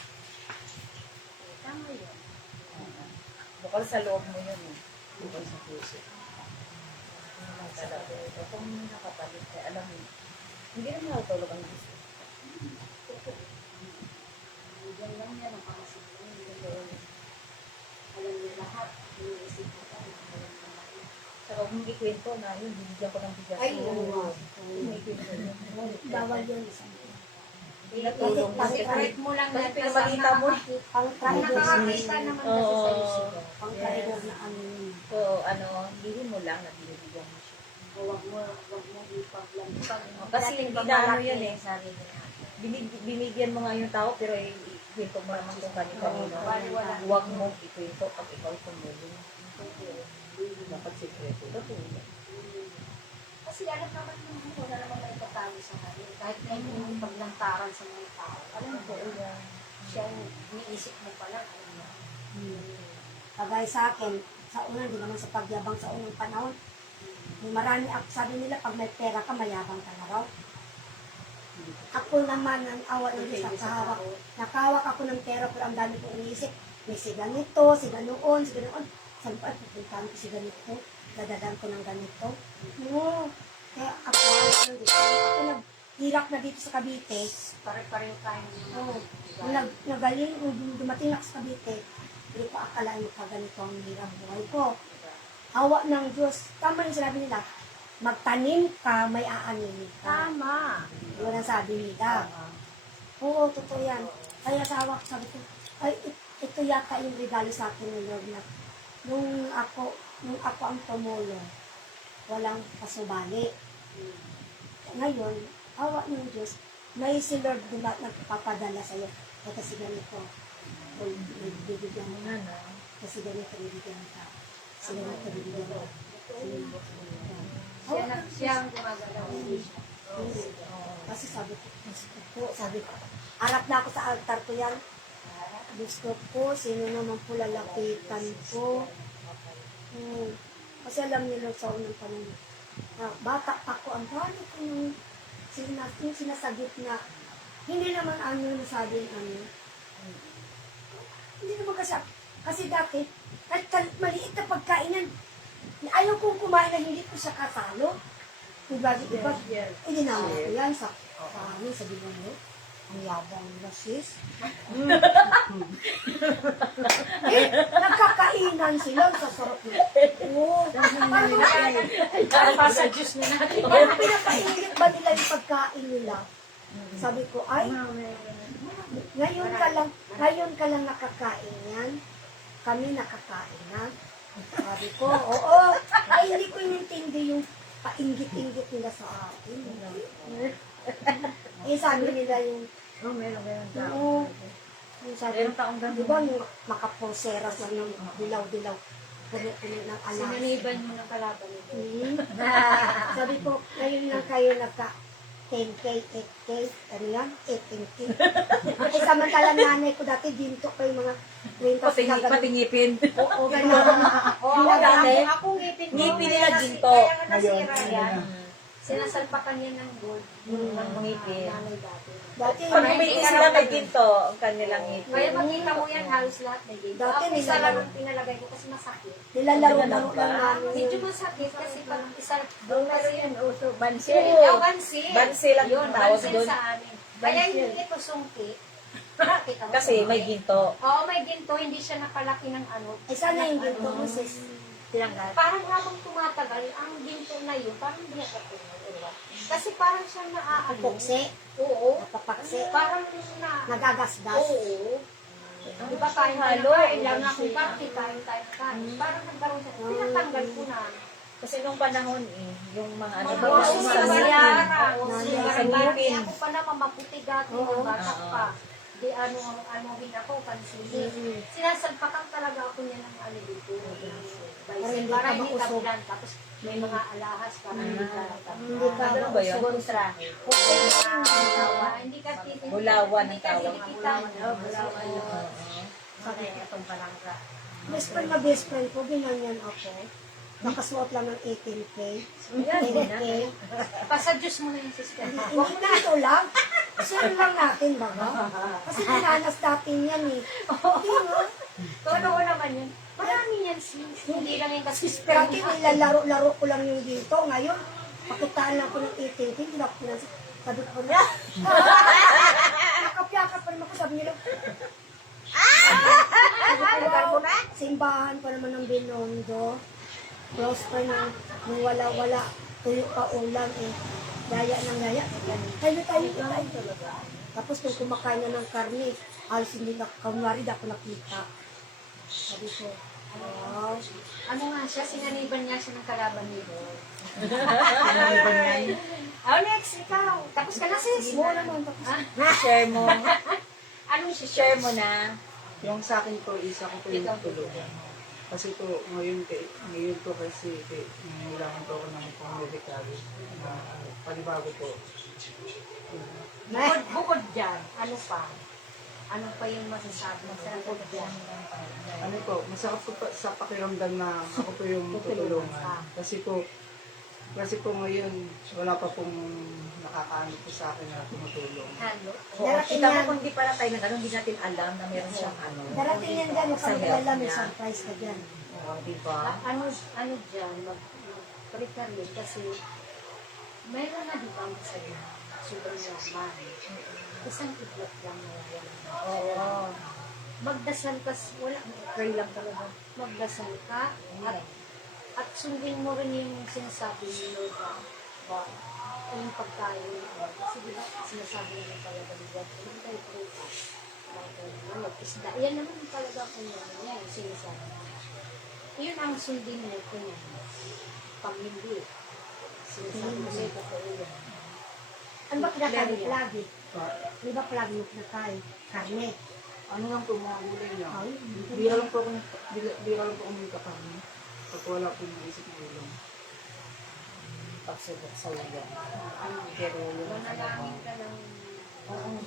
Tama yun. Bukal sa loob mo yun eh. Bukal sa puso. Talaga. Kung humingi ng kapalit, kaya alam mo, hindi naman nakatulog ang gusto. Diyan lang yan ang pangasin. Alam niya lahat. Iniisip ko pa. Alam niya lahat. Saka kung hindi kwento na yun, bibigyan ko ng bigas. Ay, oo. Hindi kwento yun. Bawal yun. Pinatulong mo. Kasi mo lang Kasi yan. pinamalita mo. Pang traidor na Nakakakita naman kasi Oo. sa'yo siya. pang traidor na ano yun. So, hindi mo lang na binibigyan mo siya. Huwag mo ipaglampag. Kasi hindi na ano yan eh. Sarili natin. Binigyan mo nga yung tao, pero ikwento mo naman kung kanino. Huwag mo ikwento pag ikaw tumulong. Dapat sikreto. Kasi alam naman mo, wala naman may patalo sa kanya. Kahit na yung paglantaran sa mga tao. Alam ko, siya ang iniisip mo pala. Kagaya sa akin, sa una, di naman sa pagyabang sa unang panahon. May marami, sabi nila, pag may pera ka, mayabang ka na raw. Ako naman, ang awa ng Diyos, nakahawak ako ng pera, pero ang dami kong iniisip. May si ganito, si ganoon, si ganoon. Sabi ko, ay, pupuntahan ko si ganito. Dadadan ko ng ganito. No. Kaya ako, ako naghirap na dito sa Cavite. Pare-pareho tayo. Oo. Nagaling, nung dumating ako sa Cavite, hindi ko akalain magkaganito ang hirap buhay ko. Awa ng Diyos. Tama yung sinabi nila, magtanim ka, may aanin ka. Tama. Yun ang sabi nila. Oo, totoo yan. Kaya sa hawak, sabi ko, ay, ito yata yung regalo sa akin ng Lord na nung ako ang tumulong, walang pasubali. Ngayon, awa ng Diyos, may si Lord na nagpapadala sa'yo. Kasi ganito, bibigyan mo na, no? Kasi ganito, bibigyan ka. Kasi ganito, bibigyan ka. Siya ang gumagalaw. Kasi sabi ko, harap na ako sa altar ko yan. Gusto ko, sino naman po lalapitan ko. Kasi alam niyo sa unang panahon, bata ako, ang dami ko yung sinasagit na, hindi naman ano nasabi ano. Hindi naman kasi dati, kahit maliit na pagkainan, ayaw kong kumain na hindi ko siya kasalo. Diba, hindi naman ko yan sa amin, sa bigyan mo. Ang yabang na sis. Nagkakainan sila sa sarap nila. Oo. Para sa Diyos na natin. Parang pinapailit ba nila yung pagkain nila? Sabi ko, ay, ngayon ka lang nakakain yan. Kami nakakain na. Sabi ko, oo. Ay, hindi ko inintindi yung painggit-inggit nila sa akin. Sabi nila yung Meron oo. Yung sabi, di ba, yung makaposeras lang ng dilaw-dilaw. Puno-puno ng alas. Sinaniban mo ng kalaban nito. Sabi ko, ngayon lang kayo nagka 10K, 8K, ano yan? 18K. Samantalang nanay ko dati, ginto pa yung mga kwintas. Patingipin. Oo, gano'n. Oo, dati, ako ngipin ko. ngipin nila ginto. Kaya nga nasira yan. Sinasalpakan niya ng gold. Ng ngipin. Nanay dati. Dati, Pag umiti sila may ginto, ang kanilang ngipin. Kaya makita mo yan, halos lahat may ginto. Dati Ako isa nilalaro. lang ang pinalagay ko kasi masakit. nilalaro-laro lang namin Medyo yun. masakit kasi pag isa doon kasi yun. uso, bansi. Bansi. Bansi lang Yun, yung tawag bansi doon. sa amin. Kaya hindi ito sungki. Nakita mo? Kasi may ginto. Oo, may ginto. Hindi siya napalaki ng ano. Ay, sana yung ginto mo, sis. Tinanggal. Parang habang tumatagal, ang ginto na yun, parang hindi nakatunog. Kasi parang siya naaano. Pukse, Oo. napapakse, Parang nagagasgas. Oo. Di ba kain tayo kain lang akong party, kain tayo kain. Parang nagkaroon siya. Pinatanggal ko na. Kasi nung panahon yung mga ano, Mga mga oso sa sa ngipin. bayara. Sa ngipin. Ako pa naman maputi dati ng bata Oo. pa. Di anuhin ako, pansinin. Sinasalpakan talaga ako niya ng ano dito. hindi Para ka hindi mausog. kabilan. Tapos may mga alahas para hindi ka Hindi ka Ano ba yun? mausog. Hindi ka titin. Bulawan ang Hindi ka tawag. tititan. Oo. Sakit itong palangga. Best friend na best friend ko, binanyan ako. Nakasuot lang ng 18K. Yan, hindi na. 10K. Pasa Diyos mo na yung sister. Hindi na ito lang. Share lang natin, baga. Kasi pinanas natin yan eh. Hindi nga. Totoo naman yun. Marami yan sis. Hindi lang yung kasister. Dati nilalaro-laro ko lang yung dito. Ngayon, pakitaan lang ko ng 18K. Hindi na ako pinansin. Sabi ko na. Yakap-yakap pa naman ako. Sabi nila. Wow, simbahan pa naman ng Binondo. Close pa nung wala-wala. Tuyo pa ulam eh. Daya ng daya. Tayo. Tapos nung kumakain na ng karne, alos hindi na, kunwari na ako nakita. Sabi ko, wow. Ano nga siya, sinaniban niya siya ng kalaban ni Lord. Sinaniban niya yun. Oh, next, ikaw. Tapos ka na sis. Oo naman, tapos. Share mo. Anong si Share mo na. Yung sa akin po, isa ko po yung tulungan. Kasi po, ngayon po kasi, nangyayaman po ako ng pang-medical na panibago po. Bukod dyan, ano pa? Ano pa yung masasabi mo sa bukod dyan? Ano po, masarap po sa pakiramdam na ako po yung tutulungan. Kasi po ngayon, wala pa pong nakakaano po sa akin na tumutulong. Halo? Oo, kita mo kung di pala tayo nag-ano, hindi natin alam na meron siyang ano. Darating yan dyan, Sa kapag health wala, may niya. surprise ka dyan. Oo, di ba? Ano dyan, mag-precarate kasi mayroon na di ba ang sa'yo? Sobrang yaman. Isang iglap lang na wala. Oo. Magdasal ka, wala, pray lang talaga. Magdasal ka at sundin mo rin yung sinasabi ni Lord ba yung pagkain. Kasi di ba sinasabi naman talaga ni God, kung tayo prutas, isda. Yan naman talaga kung yan, yung sinasabi. Yun ang sundin mo kung yan. Pag hindi, sinasabi mo sa'yo, totoo yan. Ano ba kinakain mo lagi? Ano ba palagi mo kinakain? Karne. Ano lang po mga gulay niya? Ay, Bira lang po ako magkakaroon. Pag wala po yung isip ng ulam. Pagsubok sa ulan. Pero yung Manalangin ka ng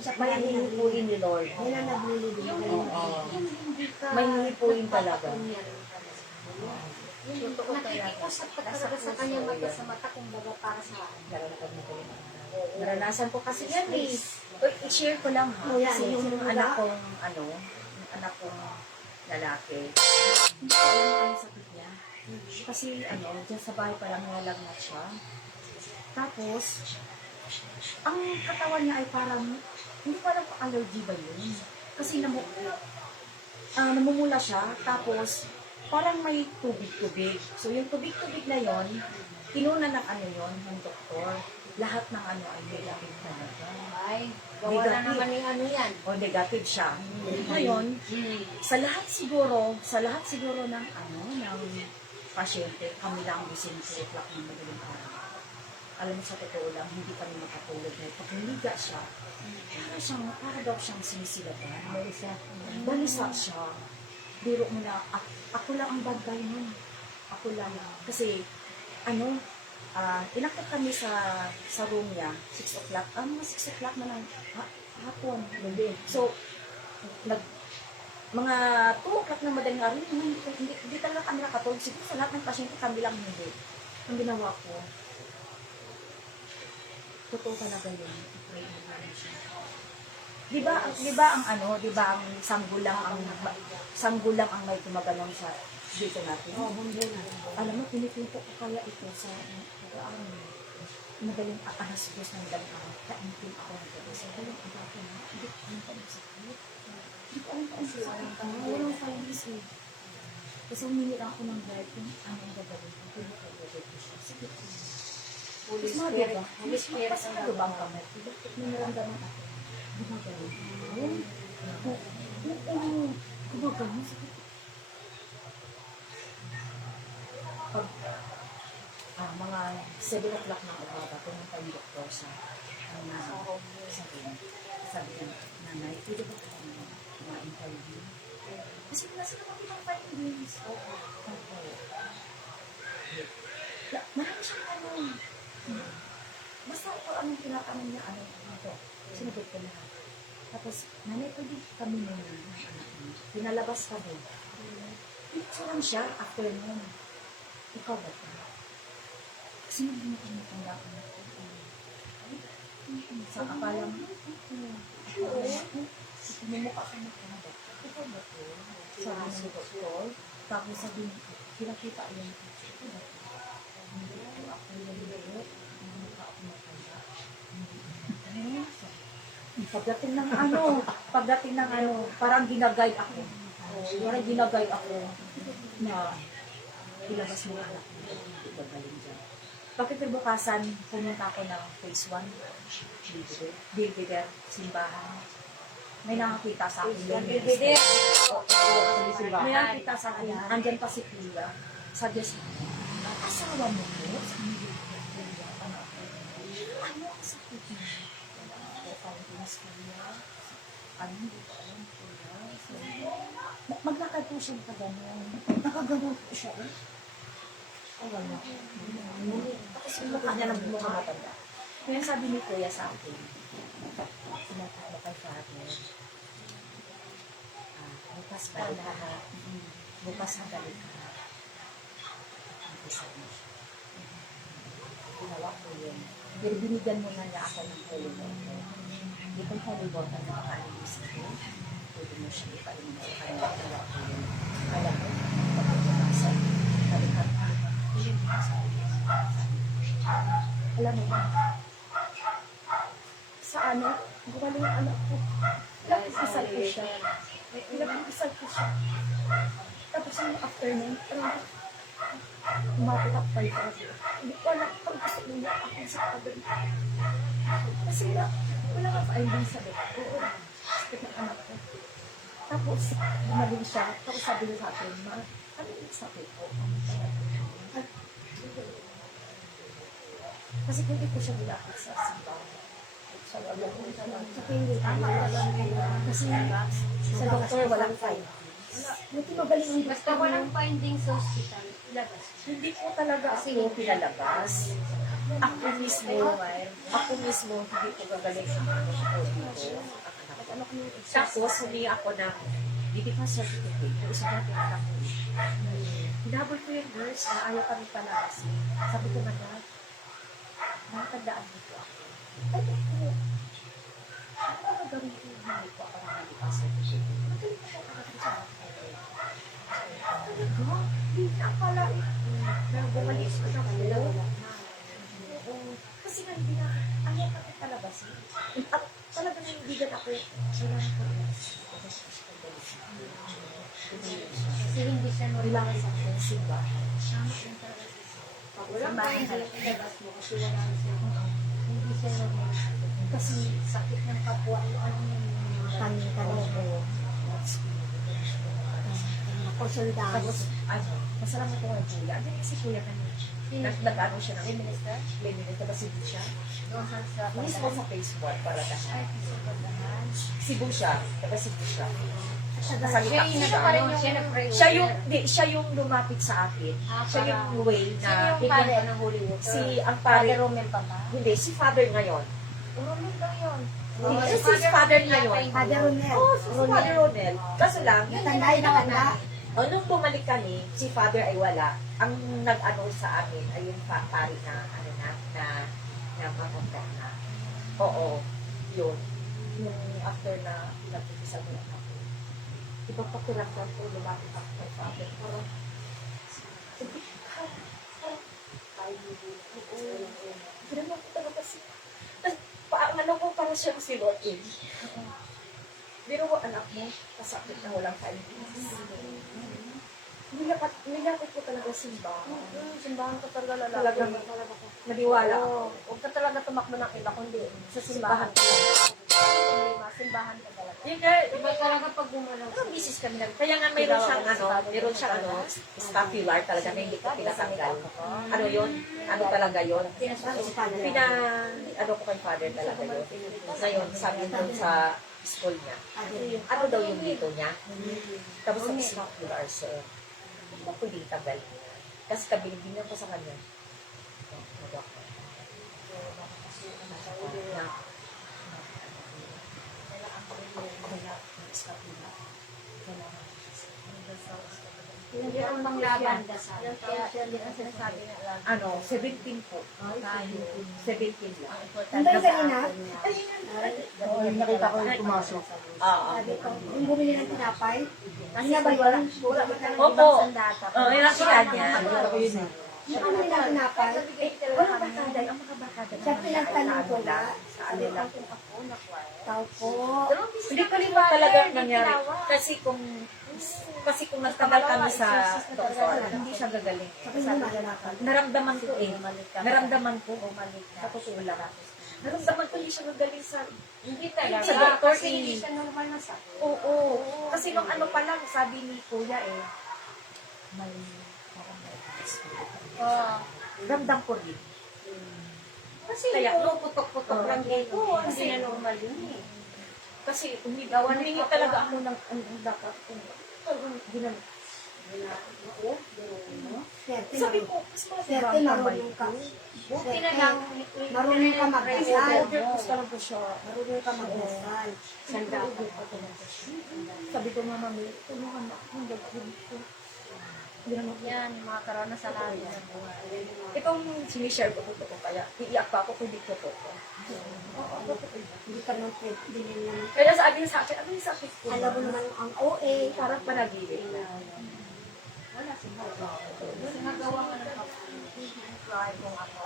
sa may palagi hihipuin ni Lord. Yan ang naglilibig. Oo. hindi ka May hihipuin talaga. Totoo talaga. Nakikiusap ka talaga sa kanya mata sa mata kung baga para sa akin. Naranasan ko kasi yan eh. Uy, i-share ko lang ha. Oh, yan. Kasi yung Yung anak kong, yung anak kong lalaki, hindi ko alam kung ano sakit niya. Kasi dyan sa bahay pa lang nalagnat siya. Tapos, ang katawan niya ay parang, hindi ko alam kung allergy ba yun. Kasi namumula siya, tapos parang may tubig-tubig. So yung tubig-tubig na yon, tinuna ng ng doktor. Lahat ng ay negative talaga. Ay, gawa na naman yung ano yan. O negative siya. Ngayon, sa lahat siguro ng pasyente, kami lang gising 2 o'clock ng madaling araw. Alam mo, sa totoo lang, hindi kami makatulog na pag humiga siya, para daw siyang sinisilatan. Balisa siya. Biro mo na, ako lang ang bad guy nun. Ako lang. Kasi, inakit kami sa room niya, 6 o'clock. Mga 6 o'clock na ng hapon. So, mga 2 o'clock na madaling araw, hindi talaga kami nakatulog. Siguro sa lahat ng pasyente, kami lang hindi. Ang ginawa ko, totoo talaga yun. I-pray mo lang siya. Di ba ang sanggulang ang may tumaganon sa dito natin? Alam mo, pinipunto ko kaya ito sa madaling alas 2 ng madaling araw. Kaintin ako ng gabi. Sa madaling araw ko na, hindi ko alam pa ang sakit. Hindi ko alam pa ang sakit. Walang finance eh. Kasi humingi ako ng guide kung anong gagawin ko. Pinagagawin ko siya. Sige ko. Holy Spirit. Holy Spirit ang Ano ba ang kamay? Bakit may naramdaman ako? Gumagano. Gumagano. Pag mga 7 o'clock ng umaga, pumunta yung doktor sa sabi niya, nanay, pwede ba ka ma-interview? Kasi nasa naman ibang findings. Marami siyang basta ito anong tinatanong niya, sinagot ko lahat. Tapos, nanay, pwede kami muna ng anak niya. Pinalabas kami. Pinagsuran siya after noon. Ikaw ba ito? Kasi hindi mo kami tanggapin na ito. Sa akala mo, mumukha ka na ito. Ikaw ba ito? Sabi ng doktor, tapos sabi mo, kinakita yung ito ba ito? Hindi ako yung lirot, hindi ka ako matanda. Pagdating ng parang ginagay ako. Parang ginagay ako na ilabas mo anak mo. Hindi ba galing dyan? Bakit bukasan, pumunta ako ng phase 1, Bilbider, simbahan. May nakakita sa akin. Bilbider. May nakakita sa akin. Andyan pa si Kuya. Sabi siya, asawa mo po? Sabi niya, ano ang sakit niya? Fountains Kuya. Ano, hindi ko alam Kuya. Maglakad po siya pa gano'n. Nakagano'n po siya. Wala. Tapos yung mukha niya ng mukha matanda. Kaya sabi ni Kuya sa akin, sinatakbo kay Father, bukas balik ka ha. Bukas na balik ka ha. Sabi siya. Ginawa ko yun. Pero binigyan mo na niya ako ng holy water. Hindi kong holy water na makalinis ko. Pwede mo siya ipalimutan. Kaya ginawa ko yun. Kaya ko, pagkakasan, balikan ko. Alam mo ba? Sa ano? Gumaling ang anak ko. Pinag-isal ko siya. Pinag-isal ko siya. Tapos yung afternoon, umapit ako kay Father. Hindi ko alam kung gusto niya ako sa Father. Kasi wala ka finding sa doktor. Oo, sakit ng anak ko. Tapos, gumaling siya. Tapos sabi niya sa akin, ma, ano yung sakit ko? Kasi kung di ko siya nilapit sa simbahan. Sa wala ko kasi sa doktor walang findings. Buti magaling ang Basta walang findings sa hospital, ilabas. hindi ko talaga ako pinalabas. Ako mismo hindi ko gagaling ang dito. Tapos humingi ako ng medical certificate. Pero isa natin anak ko. Hinabol ko yung nurse na ayaw kami palabasin. Sabi ko, madam, nakatandaan dito ako. Ay, ako. Ano ba gagawin ko yung hindi ko ako ng medical certificate? Magaling ko ako sa mga talaga? Hindi na akala na bumalik ko na kanila. Kasi nga hindi na, ayaw kami palabasin. At talaga naibigan ako, kailangan ko rin. Kasi hindi siya normal sa akin. Simbahan. Walang findings, ilabas mo kasi wala na siya. Hindi siya normal sa akin. Kasi Sakit ng kapwa, ano yung mga Kami-kami. Kusuldahan. tapos, masalamat ko kay Kuya. Ano yung si Kuya kanina? Nag-ano siya ng minister? Leninita ba Cebu siya? Doon sa Mismo sa Facebook para Ay, dahan. pisotahan. Cebu siya. Taga Cebu siya. Siya Nasalita yung siya. siya nag-pray. Siya yung lumapit sa akin. Siya yung way Sino na yung pare ng Holy Water? si ang pare, Roman pa ba? hindi, si Father ngayon. Roman daw yun. Si Father ngayon. Father Ronel. Oh, si Father Ronel. Kaso lang, Natandaan na kanda. nung bumalik kami, si Father ay wala. Ang nag-ano sa amin ay yung pari na, ano na mapunta na. Oo, yun. Yung after na nag-isa mo lang ako. Ibang pakiramdam ko, lumapit ako kay Father. Parang, ginawa ko talaga si... Ano ko para siyang si Lottie. Biro mo anak mo, kasakit na walang findings. Nilapit ko talaga simbahan. Simbahan ko talaga Talagang naniwala ako. Huwag ka talaga tumakbo ng iba, kundi Sa simbahan ko. Simbahan ka talaga. Yun nga, Iba talaga pag gumalaw. parang misis kami nag... Kaya nga mayroon siyang scapular talaga na hindi ko pinatanggal. Ano yun? Ano talaga yun? Ano ko kay Father talaga yun. Ngayon, sabi doon sa school niya, ano daw yung dito niya? Tapos sa scapular, sir. Hindi ko pwedeng tanggal niya. Kasi kabilibingan ko sa kanya. Meron bang laban dasal? Kaya ang sinasabi na lang. 17 po. Tayo. 17 lang. Hindi kanina, Oo, yung nakita ko yung pumasok. sabi ko, yung bumili ng tinapay, ano ba yun? Opo. Sandata. Yung nakita niya. Nakita ko yun eh. Yung bumili ng tinapay, Walang barkada. Ang mga barkada. sa pinagtanong ko na, sabi ko, tao po. Hindi ko rin talaga nangyari. Kasi kung nagtagal kami sa doktor, hindi siya gagaling. Sabi mo na, Naramdaman ko eh. Naramdaman ko. Sa totoo lang. Naramdaman ko hindi siya gagaling sa... Hindi talaga. Sa doktor Kasi eh. hindi siya normal na sakit. Oo. Kasi nung ano pa lang, sabi ni Kuya eh, may parang may ramdam ko rin. Kasi Kaya- puro putok-putok lang dito. Hindi na normal yun eh. Kasi humingi talaga ako ng dapat kung ginagawa. Sabi ko, mas Swerte, marunong ka. Buti na lang. Marunong ka magdasal. Gusto lang po siya. Marunong ka magdasal. Sabi ko, Mama May, tulungan ako. Ang gagawin ko. Yan, mga karanasan namin sa buhay. Itong sinishare ko po kaya iiyak pa ako kung hindi ko po. Hindi ka nang pwede naman. Kaya sabi niya sa akin, ano yung sakit ko? Alam mo naman ang OA. Parang panaginip. Nagawa nga ng kapatid kung ako.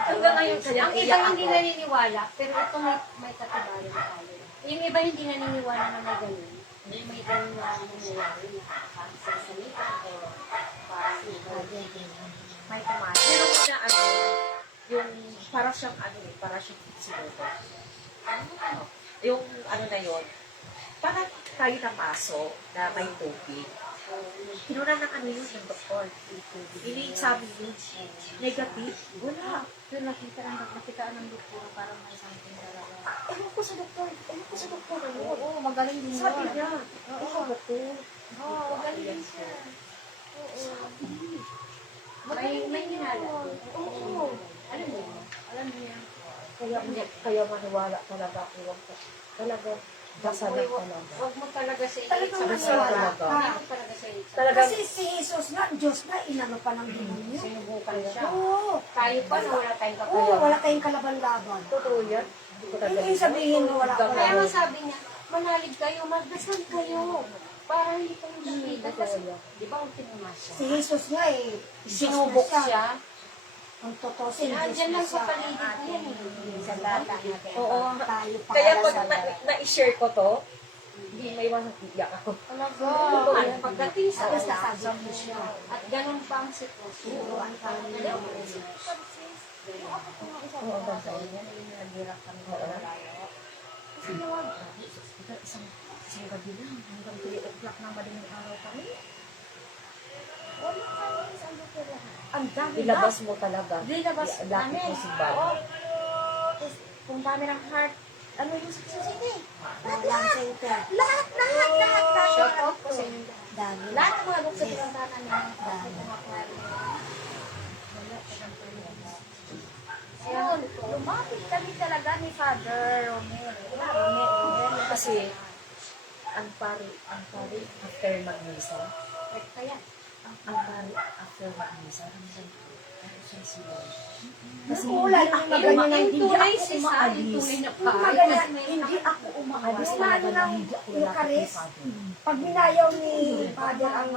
Hanggang ngayon kaya Ang iba hindi naniniwala, pero ito may katibayan tayo. Yung iba hindi naniniwala na may ganun. May ganun na nangyayari na parang sa salita o parang May tumayo. Pero na ano, yung para siyang ano eh, para siyang siguro. Yung ano na yun, parang tayo na paso na may tubig. Kinuna ng ano yun ng doktor. Ini sabi yun, negative. Wala. Yung nakita ng doktor, parang may something talaga. Ewan ko sa doktor. Ewan ko sa doktor. Oo, magaling din yun. Sabi niya, ikaw ba to? Oo, magaling din siya. may hinala. Oo. Alam niya. Kaya maniwala talaga ako. Talaga, dasal lang talaga. Huwag mo talaga sa Talagang Dasal maniwala talaga. ka. Hindi mo talaga sa Talaga, Kasi si Jesus nga, Diyos nga, inano pa ng demonyo. sinubukan siya. Oo. Tayo pa na wala tayong Oo, kakayahan. wala tayong kalaban-laban. totoo yan. Hindi ko talaga. Hindi sabihin mo wala Kaya ka. nga sabi niya, manalig kayo, magdasal kayo. Para hindi kayo makita. Kasi, di ba, ultima siya? Si Jesus nga eh. Sinubok siya. Ang totoo si Nandiyan lang Jesus sa siya. paligid ko yan. Sa data natin. Oo. Tayo pa Kaya kaya pag sa na-share ko to, hindi may iwasan iyak ako. Talaga. At pagdating sa Basta oras, sabi mo siya. at ganun pa ang sitwasyon. Turuan ka niya. Oo, basta yun. Naghirap kami sa malayo. Kasi nawag. Isang gabi lang. Hanggang 3 o'clock na madaling araw kami. Wala kami sa lugar lahat. Ang dami na. Ilabas mo talaga. Dilabas Lapit namin. mo si Bob. Oo. Tapos, kung kami ng heart, ano yung susunod? Walang center. Lahat. Shout out po sa inyo. Dami. Lahat ng mga buksan ng tanan niya. Ayun, lumapit kami talaga ni Father Romero. Kasi, ang pari, after mag-misa, Kaya, ang pari, after mag-misa, ano siya sila. Kasi wala nang maganyan ng yung tunay si Sa, yung tunay na Maganyan, Hindi ako umaalis Yung talaga ano na ng hindi ako lalapit kay Eucharist, Father. pag binayaw ni Father ang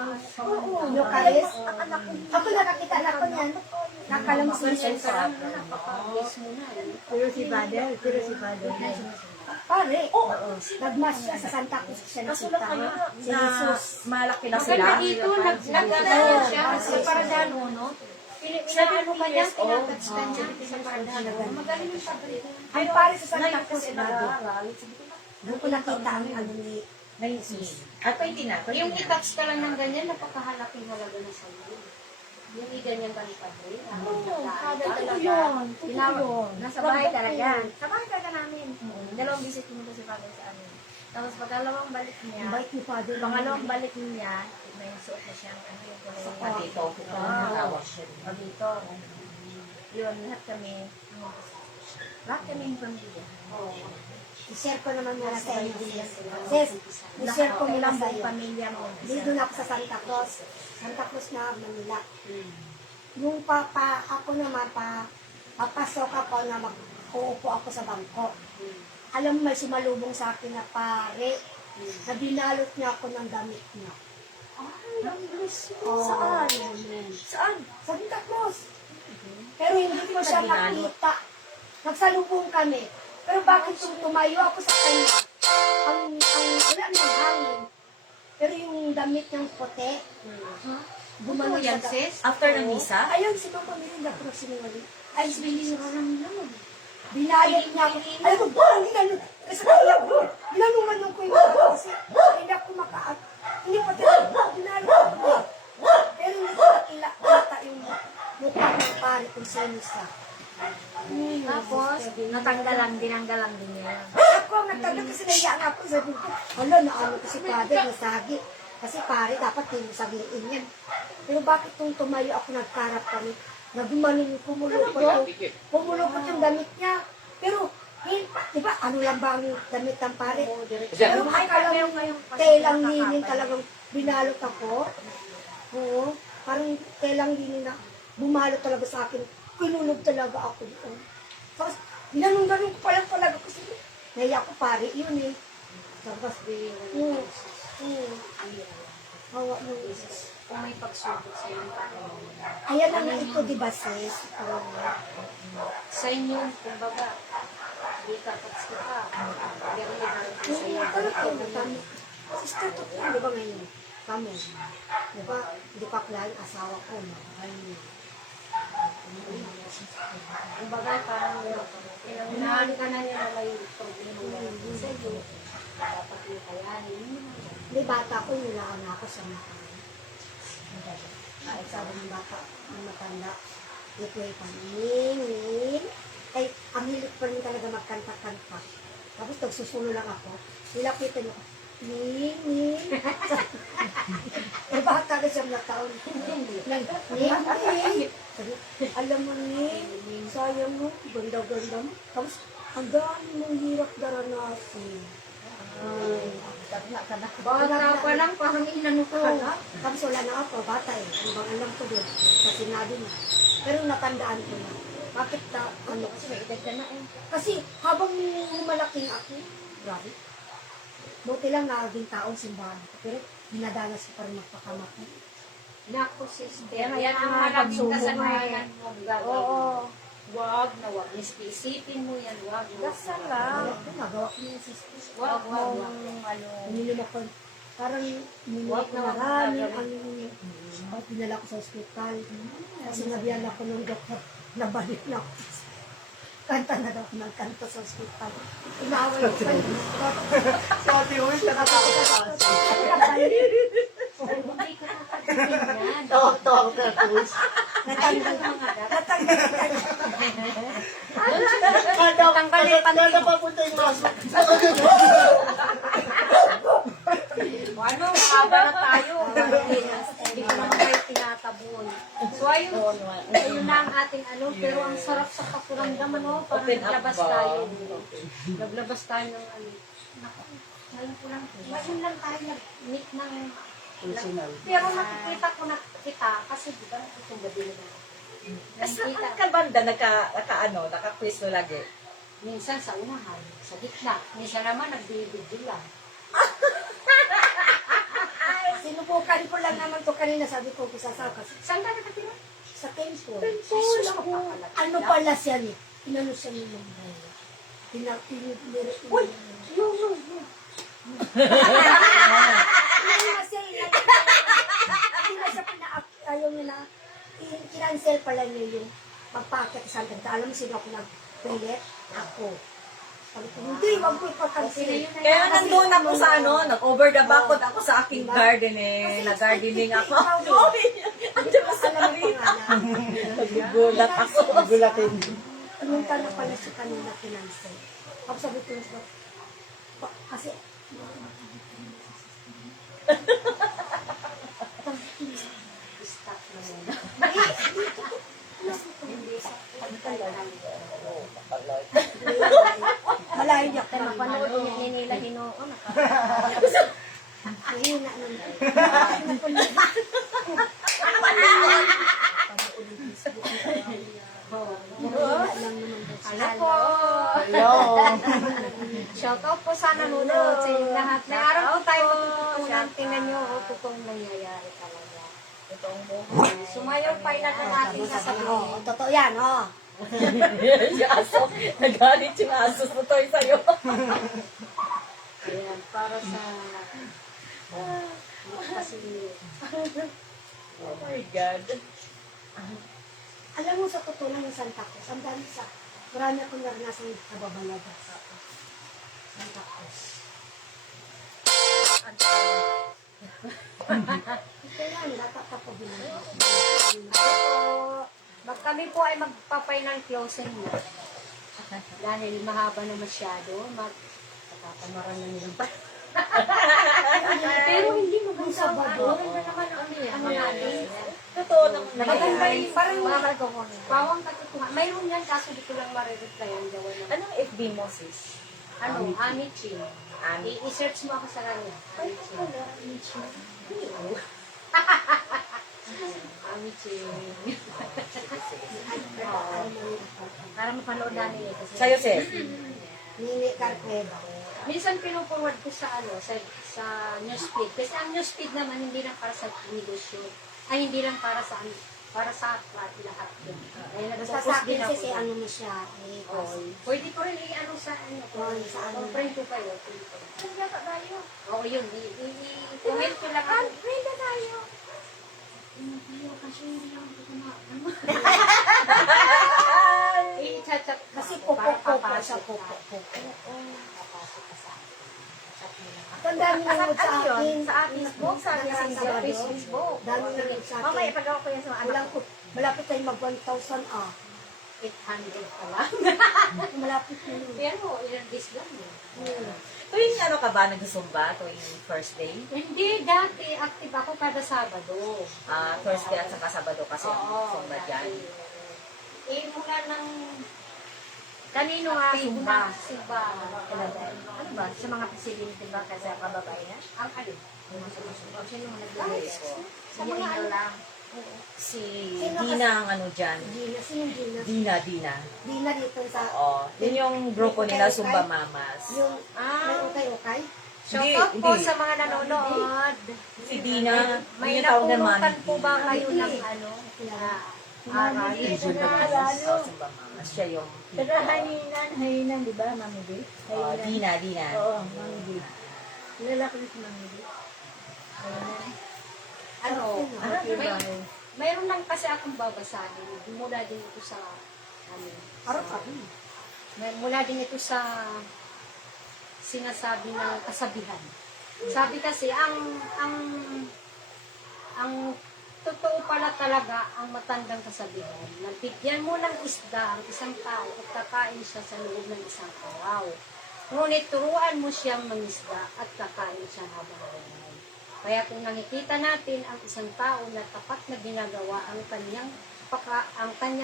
Eucharist, ako nakakita na ko niyan. Nakala mo si Jesus. napaka-miss mo na. Pero si Father. Pare, nagmas siya sa Santa Cruz siya Kaso lang kayo nakita. Si na Jesus. malaki na Maganda sila. dito, nag-ano siya sa Paradano, no? Inaano ka niya, tinatouch ka niya sa Paradano. Magaling yung sabi. Ang pare sa Santa Ngayon Cruz kasi na nag-aaral. doon ko nakita ang ano ni At 20 na. Yung i-touch ka lang ng ganyan, napakahalaking halaga na sa iyo. Yung i-ganyan ka ni Padre. Totoo yun. Nasa bahay talaga. Sa bahay talaga namin. Dalawang bisit pumunta si Father sa amin. Tapos pagkalawang balik niya, Bait ni Father. pangalawang balik niya, may suot na siyang ano yung kulay. Dito, nakawak siya. O dito. Yun, lahat kami yung pamilya. I-share ko naman muna sa inyo. Sis, i-share ko muna sa iyo. Pamilya mo. Dito na ako sa Santa Cruz. Santa Cruz na, Manila. Yung ako naman, papasok ako na uupo ako sa bangko. Alam mo, may sumalubong sa akin na pare, na binalot niya ako ng damit niya. Saan? Saan? Sa Santa Cruz. Pero hindi ko siya makita. Nagsalubong kami. Pero bakit tumayo ako sa kanya? Wala nang hangin. Pero yung damit niyang puti, gumano Yan, sa sis? After ng misa? Ayun, si Papa Mirinda, pero sinungaling. Ay, si Mirinda naman. Binayad niya ako. Alam mo, bang, ginano. Kasi kaya ko, ginanungan ko yung mga kasi hindi ako makaat. Hindi pa talaga, binayad ako. Pero hindi ko nakita yung mukha ng pare kung sino siya. Tapos, natanggalan din niya. Ako, nagtagdag kasi naiya nga ako. Sabi ko, hala, naano ko si Father, nasagi. Kasi pare, dapat yung sabihin yan. Pero bakit nung tumayo ako nagkarap kami, nagumaling pumulupot yung damit niya. Pero, di ba, ano lang ba ang damit ng pare? Pero akala mo telang linin talagang binalot ako. Oo, parang telang linin na bumalot talaga sa akin. Kinulog talaga ako doon. Tapos, ganun ko palang talaga kasi naiya ko pare, yun eh. Tapos, hawa ng isis. Kung may pagsubok sa iyo, Ayan na nga ito, di ba, sis? sa inyo, kumbaga, di ka pats ka. Pero sa iyo. Kami. Sister, totoo, di ba ngayon? Kami. Di ba, hindi pa klaro asawa ko. Kumbaga, parang pinangunahan ka na niya na may problema sa iyo. Dapat yung kayanin. Hindi, bata ko, nilaan na ako sa mata. Sabi ng bata, ng matanda, ito ay pangingin. Ay, ang hilig pa rin talaga magkanta-kanta. Tapos nagsusulo lang ako. Nilapitan ako, ning. Eh, bata na siyang nataon. Ning. Sabi, alam mo, ning, sayang mo, ganda-ganda mo. Tapos, ang dami mong hirap daranasin. Bata pa lang, parang inano ka na. Tapos wala na ako, bata eh. Ano bang alam ko doon? Sa sinabi mo. Pero natandaan ko na. Bakit na, ano? Kasi may edad ka na eh. Kasi habang lumalaking ako, grabe. Buti lang naging taong simbahan ko. Pero dinadanas ko pa rin magpakamatay. Naku, sister. Yan Yan ang ang malaking pagsubok kasanayan mo. Oo. Wag na wag. Isipin mo yan. Wag. Dasal lang. Nagawa ko yung sister. Wag mo. Uminom ako. Parang uminom ako maraming ang pinala ko sa ospital. Kasi nabiyan ako ng doktor. Nabalik na ako. Kanta na daw ako ng kanta sa ospital. Inaaway ko pa yun. Pati mo, nakatakot ka. Hindi ka nakakagin yan. Tawag ka, Cruz. Natanggal Kada papunta yung braso. Ano, mahaba na tayo. Hindi ko naman kayo tinatabon. So, ayun na ang ating ano, pero ang sarap sa pakuramdam, ano, parang naglabas tayo. Naglabas tayo ng ano. Ngayon lang tayo nag-meet ng Personal. pero nakikita ko na kita kasi di ba itong gabi na nakikita. Ang kabanda, naka-quiz mo lagi. Minsan sa unahan, sa gitna. Minsan naman nagbibidyo lang. Sinubukan ko lang naman to kanina. Sabi ko, kisasaka. Saan ka nakatira? Sa temple. Jesus, Ano pala siya ni? Inano siya ni Mambaya. Uy! Yung. Hindi na siya, hindi na siya ayaw niya na, kinancel pala niya yung magpakit sa Santa. Alam mo sino ako nag-pilit? Ako. Sabi ko, hindi, wag ko ipakancel. Kaya nandun ako sa nag-over the backwood ako sa aking garden eh. Nag-gardening ako. Hindi ko alam ang pangalan. Nagugulat ako. Gulatin. Pumunta na pala siya kanina kinancel. Tapos sabi ko, kasi, Stop na muna. malayo niya ako. yung final na natin Oo, sasabihin. totoo yan, oh. Si aso, nagalit yung aso mo to sa'yo. Ayan, para sa... kasi... Oh my God. Alam mo, sa totoo lang yung Santa Cruz, ang dami sa, marami akong naranasan sa Babalaga. Santa Cruz. Ito yan, dapat ka po bilang. Kami po ay magpa-final closing na. Dahil mahaba na masyado, magkakamaran na nilang pa. Pero hindi maganda. Sabado. Maganda naman ang ano natin. Totoo naman. Maganda yung parang pawang katutuhan. Mayroon yan, kaso di ko lang marireplyan. Gawa ng Anong FB mo, sis? ano, Amichi. Ami. I-search mo ako sa kanya. Amichi. Amichi. Para mapanood namin ito. Sa'yo, sis? Nini Carpeda. Minsan pinuforward ko sa sa newsfeed. Kasi ang newsfeed naman hindi lang para sa negosyo. Ay hindi lang para sa lahat yun. Ay Basta nagpo-post sa din akin ako. kasi ano mo siya, eh, Oo. Pwede ko rin i-ano sa ano. Sa ano. Friend ko kayo. Oo yun. I-comment ko lang ako. Friend na tayo. Kasi hindi lang ako ano. I-chat-chat Kasi para pupo-pupo papasok siya, ka. pupo-pupo. Papasok ka sa akin. Chat mo lang. Ang dami nanonood sa akin. Sa Facebook, sa Nakasing Sa Sabado. Facebook. Dami nanonood sa Mamaya, akin. ipagawa ko yan sa mga anak Walang ko. malapit tayo mag 1,000 ah. 800 pa lang. Malapit na yun. Pero ilang days lang yun. Tuwing ano ka ba, nag-zumba? Tuwing first day? Hindi, dati active ako kada Sabado. First day at saka Sabado kasi ang Oo, zumba dati. dyan. Mula ng... Kanino nga Zumba? Zumba. Ano ba? Sa mga presidente ba kasi kababayan? Ang alin? Sino mo nagbibigay ko? Sa mga ano lang. Si Sino Dina ang ano dyan. Gina, sino Gina? Dina. Gina dito sa, Oo. Yun yung grupo nila, Zumba Mamas. yung, may ukay-ukay. Shout Hindi, out po hindi. sa mga nanonood. Si Dina, May yung tawag naman. napulutan po ba kayo ng ano? Aral? Zumba Mamas. Zumba Mamas. Siya yung Hayinan, di ba, Mami B? Dina. Oo, Mami B. Kilala ko rin si Mami B. Ano? Ano? Mayroon lang kasi akong babasahin. Mula din ito sa ano. Harap ako. Mula din ito sa sinasabi ng kasabihan. Sabi kasi ang totoo pala talaga ang matandang kasabihan. Nabigyan mo ng isda ang isang tao at kakain siya sa loob ng isang araw. Ngunit turuan mo siyang mangisda at kakain siya habang buhay. Kaya kung nakikita natin ang isang tao na tapat na ginagawa ang kanyang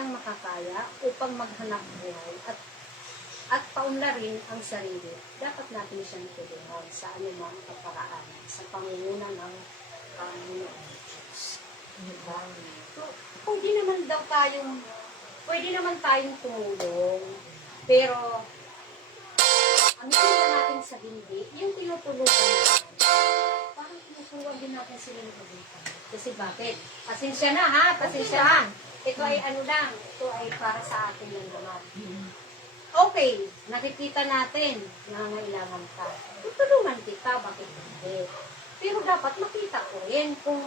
makakaya upang maghanap buhay at paunlarin ang sarili, dapat natin siyang tulungan sa anumang kaparaan sa pangunguna ng Panginoon Diyos. Diba? So, pwede naman tayong tumulong, pero ang hindi natin sa hindi, yung tinutulungan natin, parang tinutulungan din natin sila ng kabutan. Kasi bakit? Pasensya na ha, pasensya na. Ito ay ano lang, ito ay para sa atin lang naman. Okay, nakikita natin na nangailangan ka. Tutulungan kita, bakit hindi? Pero dapat makita ko rin kung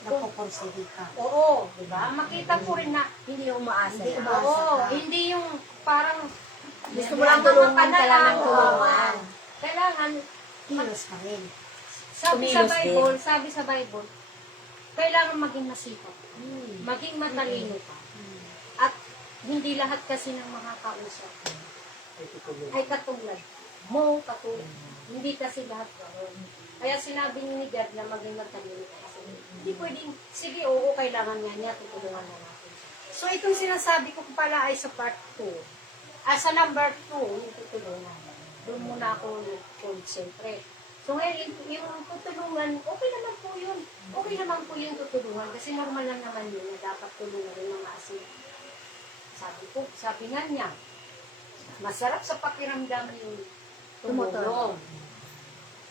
Napoporsige ka. oo, di ba? Makita ko rin na Hindi umaasa. Hindi na. umaasa oo, ka. hindi yung parang Gusto mo lang tulungan ka lang ng tulungan. Kailangan, Kilos ka rin. sabi sa Bible, kailangan maging masipag. Maging matalino ka. At hindi lahat kasi ng mga kausap ay katulad mo, katulad. Hindi kasi lahat gano'n. Kaya sinabi ni God na maging matalino ka. Kasi hindi pwedeng, sige, oo, kailangan nga niya, tutulungan na natin. So, itong sinasabi ko pala ay sa part 2. Sa number 2, yung tutulungan. Doon muna ako nag-concentrate. So, ngayon, yung tutulungan, okay naman po yun. Okay naman po yung tutulungan. Kasi normal lang naman yun na dapat tulungan ng mga asin. Sabi nga niya, masarap sa pakiramdam yung tumulong.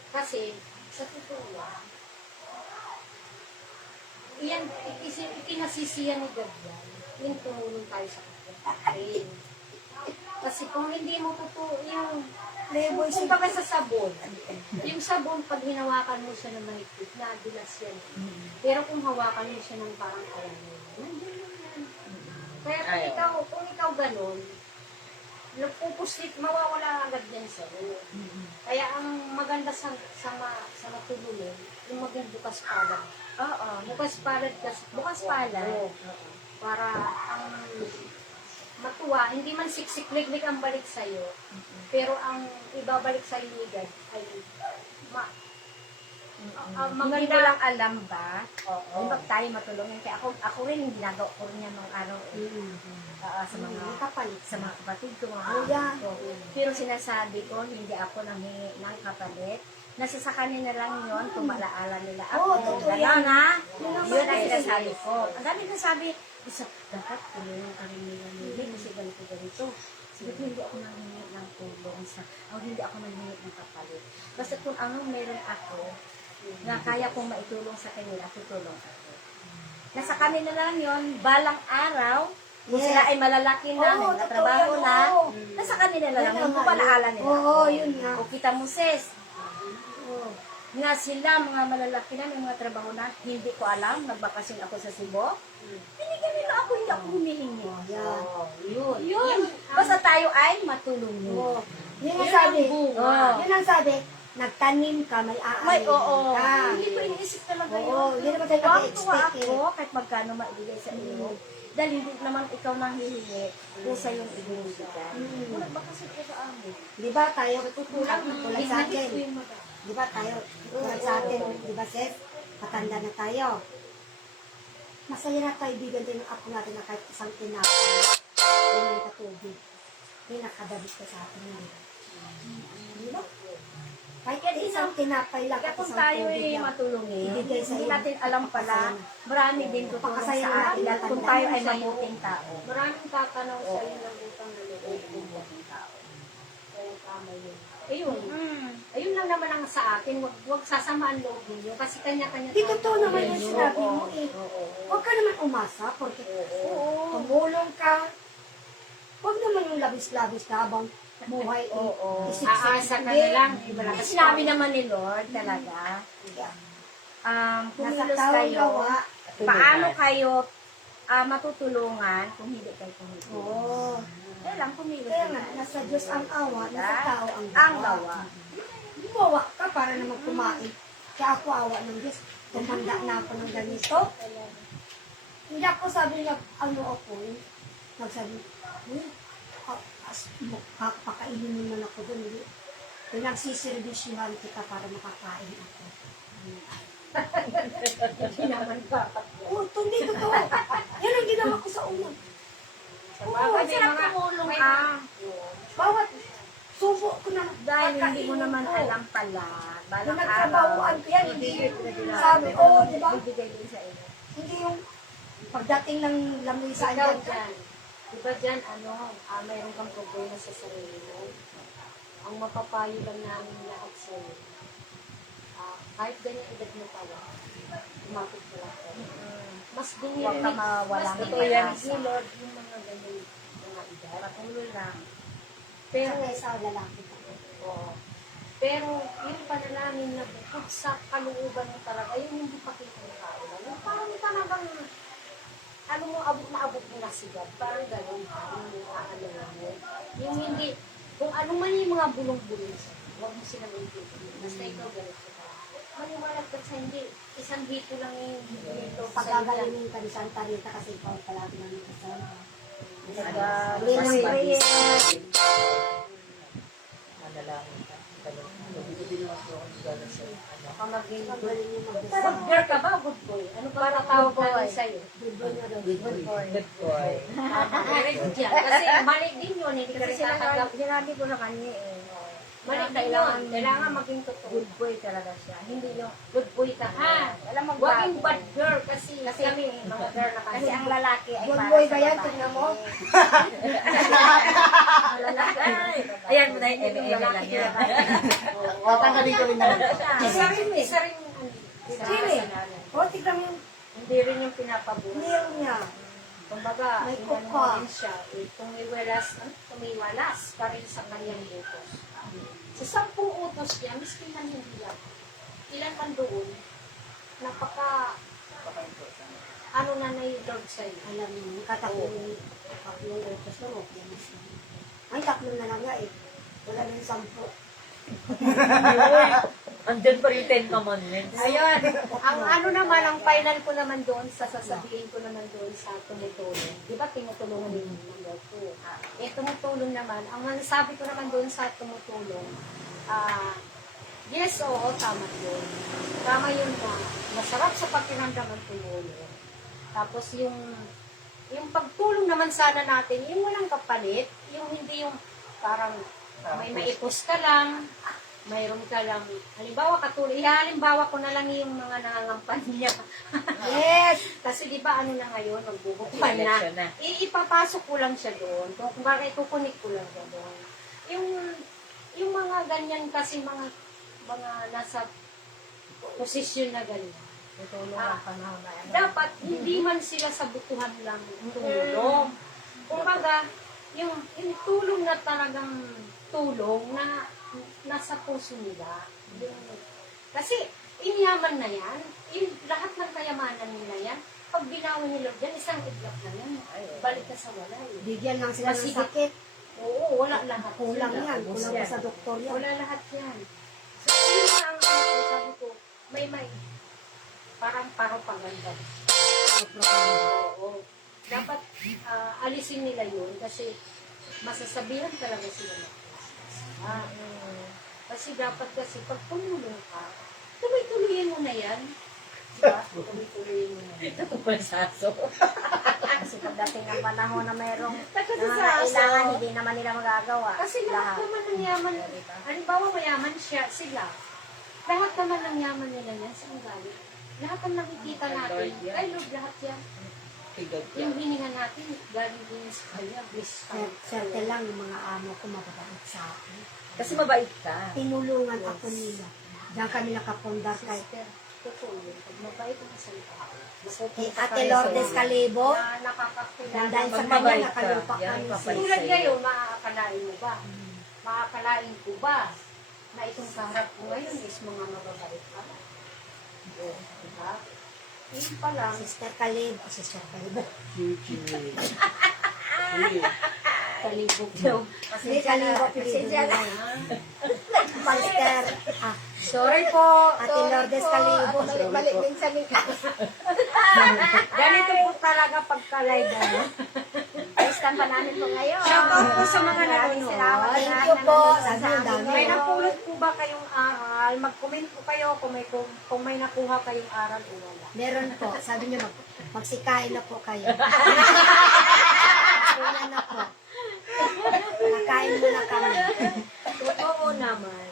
Kasi, sa totoo lang, ikinasisiyan ni God yan. Yung tumulong tayo sa kapatid. Kasi kung hindi mo totoo yung Playboy kung baga sa sabon, yung sabon pag hinawakan mo siya ng mahigpit, nadulas yan. Pero kung hawakan mo siya ng parang alam mo, nandiyan lang yan. Kaya kung ikaw ganun, nagpupuslit, mawawala agad yan sa'yo. Kaya ang maganda sa matulungin, yung maging bukas palad. Oo. Bukas palad kasi. Bukas palad. Oo. Para ang matuwa, hindi man siksik-liglig ang balik sa'yo, pero ang ibabalik sa'yo ni God ay Kung hindi mo lang alam ba, Oo. di ba tayo matulungin? Kaya ako rin, ginagawa ko rin yan nung araw sa mga kapalit. sa mga kapatid ko, mga Oh, yeah. ko. Pero sinasabi ko, hindi ako nanghingi ng kapalit. Nasa sa kanila lang yun, kung malaala nila ako. Oo, totoo yan. Gano'n, ha? Yun ang Yun ang maganda. sinasabi ko. Ang dami na sabi, dapat tulungan ka rin nila nila kasi ganito. Sabi ko, hindi ako nanghingi ng tulong hindi ako nanghingi ng kapalit. Basta kung anong meron ako, na kaya kong maitulong sa kanila, tutulong ako. Nasa kanila lang yun, balang araw, kung Yes. sila ay malalaki na, Oo, may totoo trabaho yan, na, oo. nasa kanila lang Yan yun, ang kung malaala nila. Oo, yun nga. O kita mo, sis, nga sila, mga malalaki na, may mga trabaho na, hindi ko alam, nagbakasyon ako sa Cebu, binigyan nila ako, hindi ako humihingi. Yan. Yun. Basta tayo ay matulungin. Oo. Yun ang sabi. Oo. Yun ang sabi. Nagtanim ka, may May, aanin oo. ka. Hindi ko iniisip talaga Oo, yun. hindi naman tayo Tuwa nag-expect ako, kahit magkano maibigay sa iyo. Dahil hindi naman ikaw nang hihingi kung sa iyong ibinibigay. Kung nagbakasyon ko sa amin. Di ba tayo, tulad sa akin. ko yung madami. Di ba tayo, tulad sa atin, di ba Seth? Matanda na tayo. Masaya na kaibigan din ng apo natin na kahit isang tinapay. Ay may katubig. May nakadabit ka sa atin na. Di ba? Kahit isang tinapay lang Kaya at kung isang tayo tubig ay lang. matulungin, Ibigay sa hindi iyo. natin alam pala, marami din tutulong Pakasaya sa natin atin. ang Kung tanda. tayo ay mabuting tao. Maraming tatanaw sa iyo ng utang na loob kung mabuting tao. Kaya tama yun. Ayun. Ayun lang naman ang sa akin. Huwag sasamaan loob ninyo. Kasi kanya-kanya Di totoo naman yung Ayun. sinabi mo eh. Huwag ka naman umasa porque tumulong ka. Huwag naman yung labis-labis ka habang buhay eh. Aasa ka na lang. Kasi sinabi naman ni Lord talaga, Nasa kumilos tao kayo, gawa. paano kayo matutulungan kung hindi kayo kumilos? Oo. Kaya lang, kumilos Kaya din nga, tayo. nasa Diyos ang awa, nasa tao ang gawa. Ang gawa. Gumawa ka para naman kumain. Kaya ako awa ng Diyos. Tumanda na ako ng ganito. Hindi ako sabi niya, ano ako eh. Nagsabi, pakainin mo naman ako doon. Pinagsisirvisyohan kita para makakain ako. Hindi naman dapat. Oo, hindi totoo. Yan ang ginawa ko sa una. Oo, Kasi tumulong ka. bawat subo ko na Dahil hindi kakainin mo naman ko. alam pala, Yung balang nagtrabahoan araw, ko yan, hindi. Sabi, oo, di ba? ibigay din sa iyo. Hindi yung pagdating ng lamisa Ikaw dyan. dyan. Diba dyan, mayroon kang problema sa sarili mo. Ang mapapayo lang namin lahat sa'yo. Kahit ganyan edad mo pala, umapit ka lang sa'yo. Mas Huwag ka dinirinig, mawalang mas dinirinig pag-asa. ni Lord yung mga ganyan mga edad. Patuloy lang. Pero, Sa isa lalaki ka. oo. Pero, yung panalangin na bukod sa kalooban mo talaga, yung hindi pakita ng kaulan. Yung parang talagang, ano mo, abot na abot mo na sigad. Parang gano'n, yung aano mo. Yung hindi, kung ano man yung mga bulong-bulong sa'yo, huwag mo silang intindihin. Basta ikaw gano'n ka. Maniwalag ka sa hindi. Isang dito lang yung dito. Pagkagalingin ka ni Santa Rita kasi ikaw palagi namin kasama. Hallelujah. Manalangin ka. Baka maging Magaling yung good mag-design. girl ka ba? Good boy. Ano ba tawag namin sa'yo? Good boy na daw. Good boy. Good boy. Very good yan. Kasi mali din yun. Hindi ka Kasi rin tatanggap. sinabi ko na kanya eh. Mali din yun. Kailangan maging totoo. Good boy talaga siya. Hindi yung Good boy ka ha. alam mo Huwag bad girl kasi kami mga girl na Kasi kasi. ang lalaki ay Good para boy sa ba yan? babae. Tignan mo. Ang lalaki ay ayan mo na yung eme lang yan. Tatanggalin ko rin naman. Isa rin. Sino eh? O, tignan mo yung Hindi rin yung pinapabuhay. Meron niya. Kumbaga, May inano kuka. rin siya. Tumiwalas pa rin sa kanyang utos. Sa 10 utos niya, miski man hindi lang. Ilan man doon, napaka, ano na Lord sa'yo. Alam mo, katatlong utos na mo. Ay, 3 na lang nga eh. Wala nang 10. Andun pa rin 10 commandments. Ayun, ang ano naman, ang final ko naman doon, sasabihin ko naman doon sa tumutulong. Di ba tinutulungan din ng Lord ko? Tumutulong naman, ang sabi ko naman doon sa tumutulong, yes, oo, tama yun. Tama yun na masarap sa pakiramdam ang tumulong. Tapos yung pagtulong naman sana natin, yung walang kapalit, yung hindi yung parang may maipos ka lang, mayroon ka lang, halimbawa halimbawa ko na lang yung mga nangangampanya. Yes! Kasi di ba ano na ngayon, magbubukpan na. Election na. Ipapasok ko lang siya doon. Kung bakit kukunik ko lang siya doon. Yung mga ganyan kasi mga nasa posisyon na ganyan. Dapat hindi man sila sa butuhan lang tulong. Kumbaga, yung tulong na talagang tulong na nasa puso nila. Kasi inyaman na yan, lahat ng kayamanan nila yan, pag binawi ni Lord yan, isang iglap na yan. Balik ka sa wala. Bigyan lang sila ng Kasi- sakit. Oo, wala lahat. Kulang sila. yan. Kulang pa sa doktor yan. Wala lahat yan. So, yun nga ang ano ko, sabi ko, may parang propaganda. Oo. Dapat alisin nila yun kasi masasabihan talaga sila na. Kasi dapat kasi pag tumulong ka, tuloy-tuloyin mo na yan. Diba? Tuloy-tuloyin mo na yan. Ito pa sa aso. Kasi pagdating ng panahon na mayroong Nagkakasaso. kailangan, hindi naman nila magagawa. Kasi lahat naman ng yaman, halimbawa mayaman sila. Lahat naman ng yaman nila yan, saan galing? Lahat ang nakikita natin, kay Lord lahat yan. Yung hininga natin, galing din sa kanya, bless tayo. Swerte lang yung mga amo ko mababait sa akin. Kasi mabait ka. Tinulungan ako nila. Diyan kami nakapundar kay Sister, totoo yun. Pag mabait ang salita, kay Ate Lourdes Calibo. na nakakakilala. Dahil sa Pag kanya mabait ka, nakalupa yan, kami papait. sa Tulad ngayon, makakalain mo ba? Makakalain ko ba na itong kaharap ko ngayon is mga mababait ka? Diba? Yun pa lang. Sister Calibo. Sister Calibo. Kalibog daw. Hindi Calibo. Pasensya na. Sister. Sorry po. Ate Lourdes Calibo. Balik din sa likha. Ganito po talaga pagka-live. Ayostan pa namin po ngayon. Shoutout po sa mga Maraming salamat. nanonood. Thank you po. Sabi ang dami. May napulot po ba kayong aral? Mag-comment po kayo kung may nakuha kayong aral o wala. Meron po. Sabi niyo magsikain na po kayo. Una na po. Kakain muna kami. Totoo naman.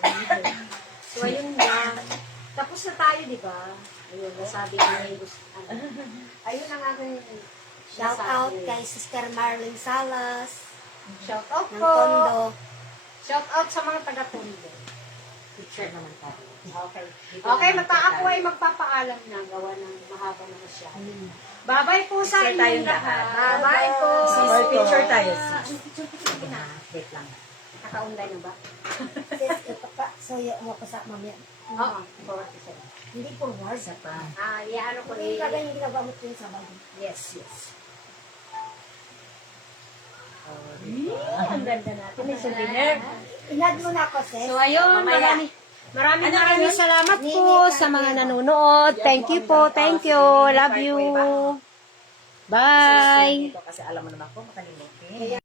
So, ayun lang. Tapos na tayo, di ba? Ayun, nasabi ko na yung gusto. Ayun ang aking Shout out kay Sister Marlene Salas Shout out ng po. Tondo. Shout out sa mga taga-Tondo. Picture naman tayo. Okay. Okay, ako ay magpapaalam na gawa ng mahaba na siya. Bye-bye po sa Picture tayong inyong lahat. lahat. Bye-bye po. Sis, picture tayo, Ah, sis. Sige na. Wait lang. Naka-online na ba? Sis, ito pa. So, mo ko sa mamaya. Oo. Forward ko sa'yo. Hindi forward. Isa pa. Iano ko Hindi ka ganyan ginagawa mo ito yung sa bagay. Yes, yes. Ang ganda natin. May souvenir. Inad mo na ako, sis. So, ayun. Mamaya. Maraming salamat po sa mga nanonood. Thank you po. Thank you. Love you. Bye. Kasi alam mo naman ko, makalimutin.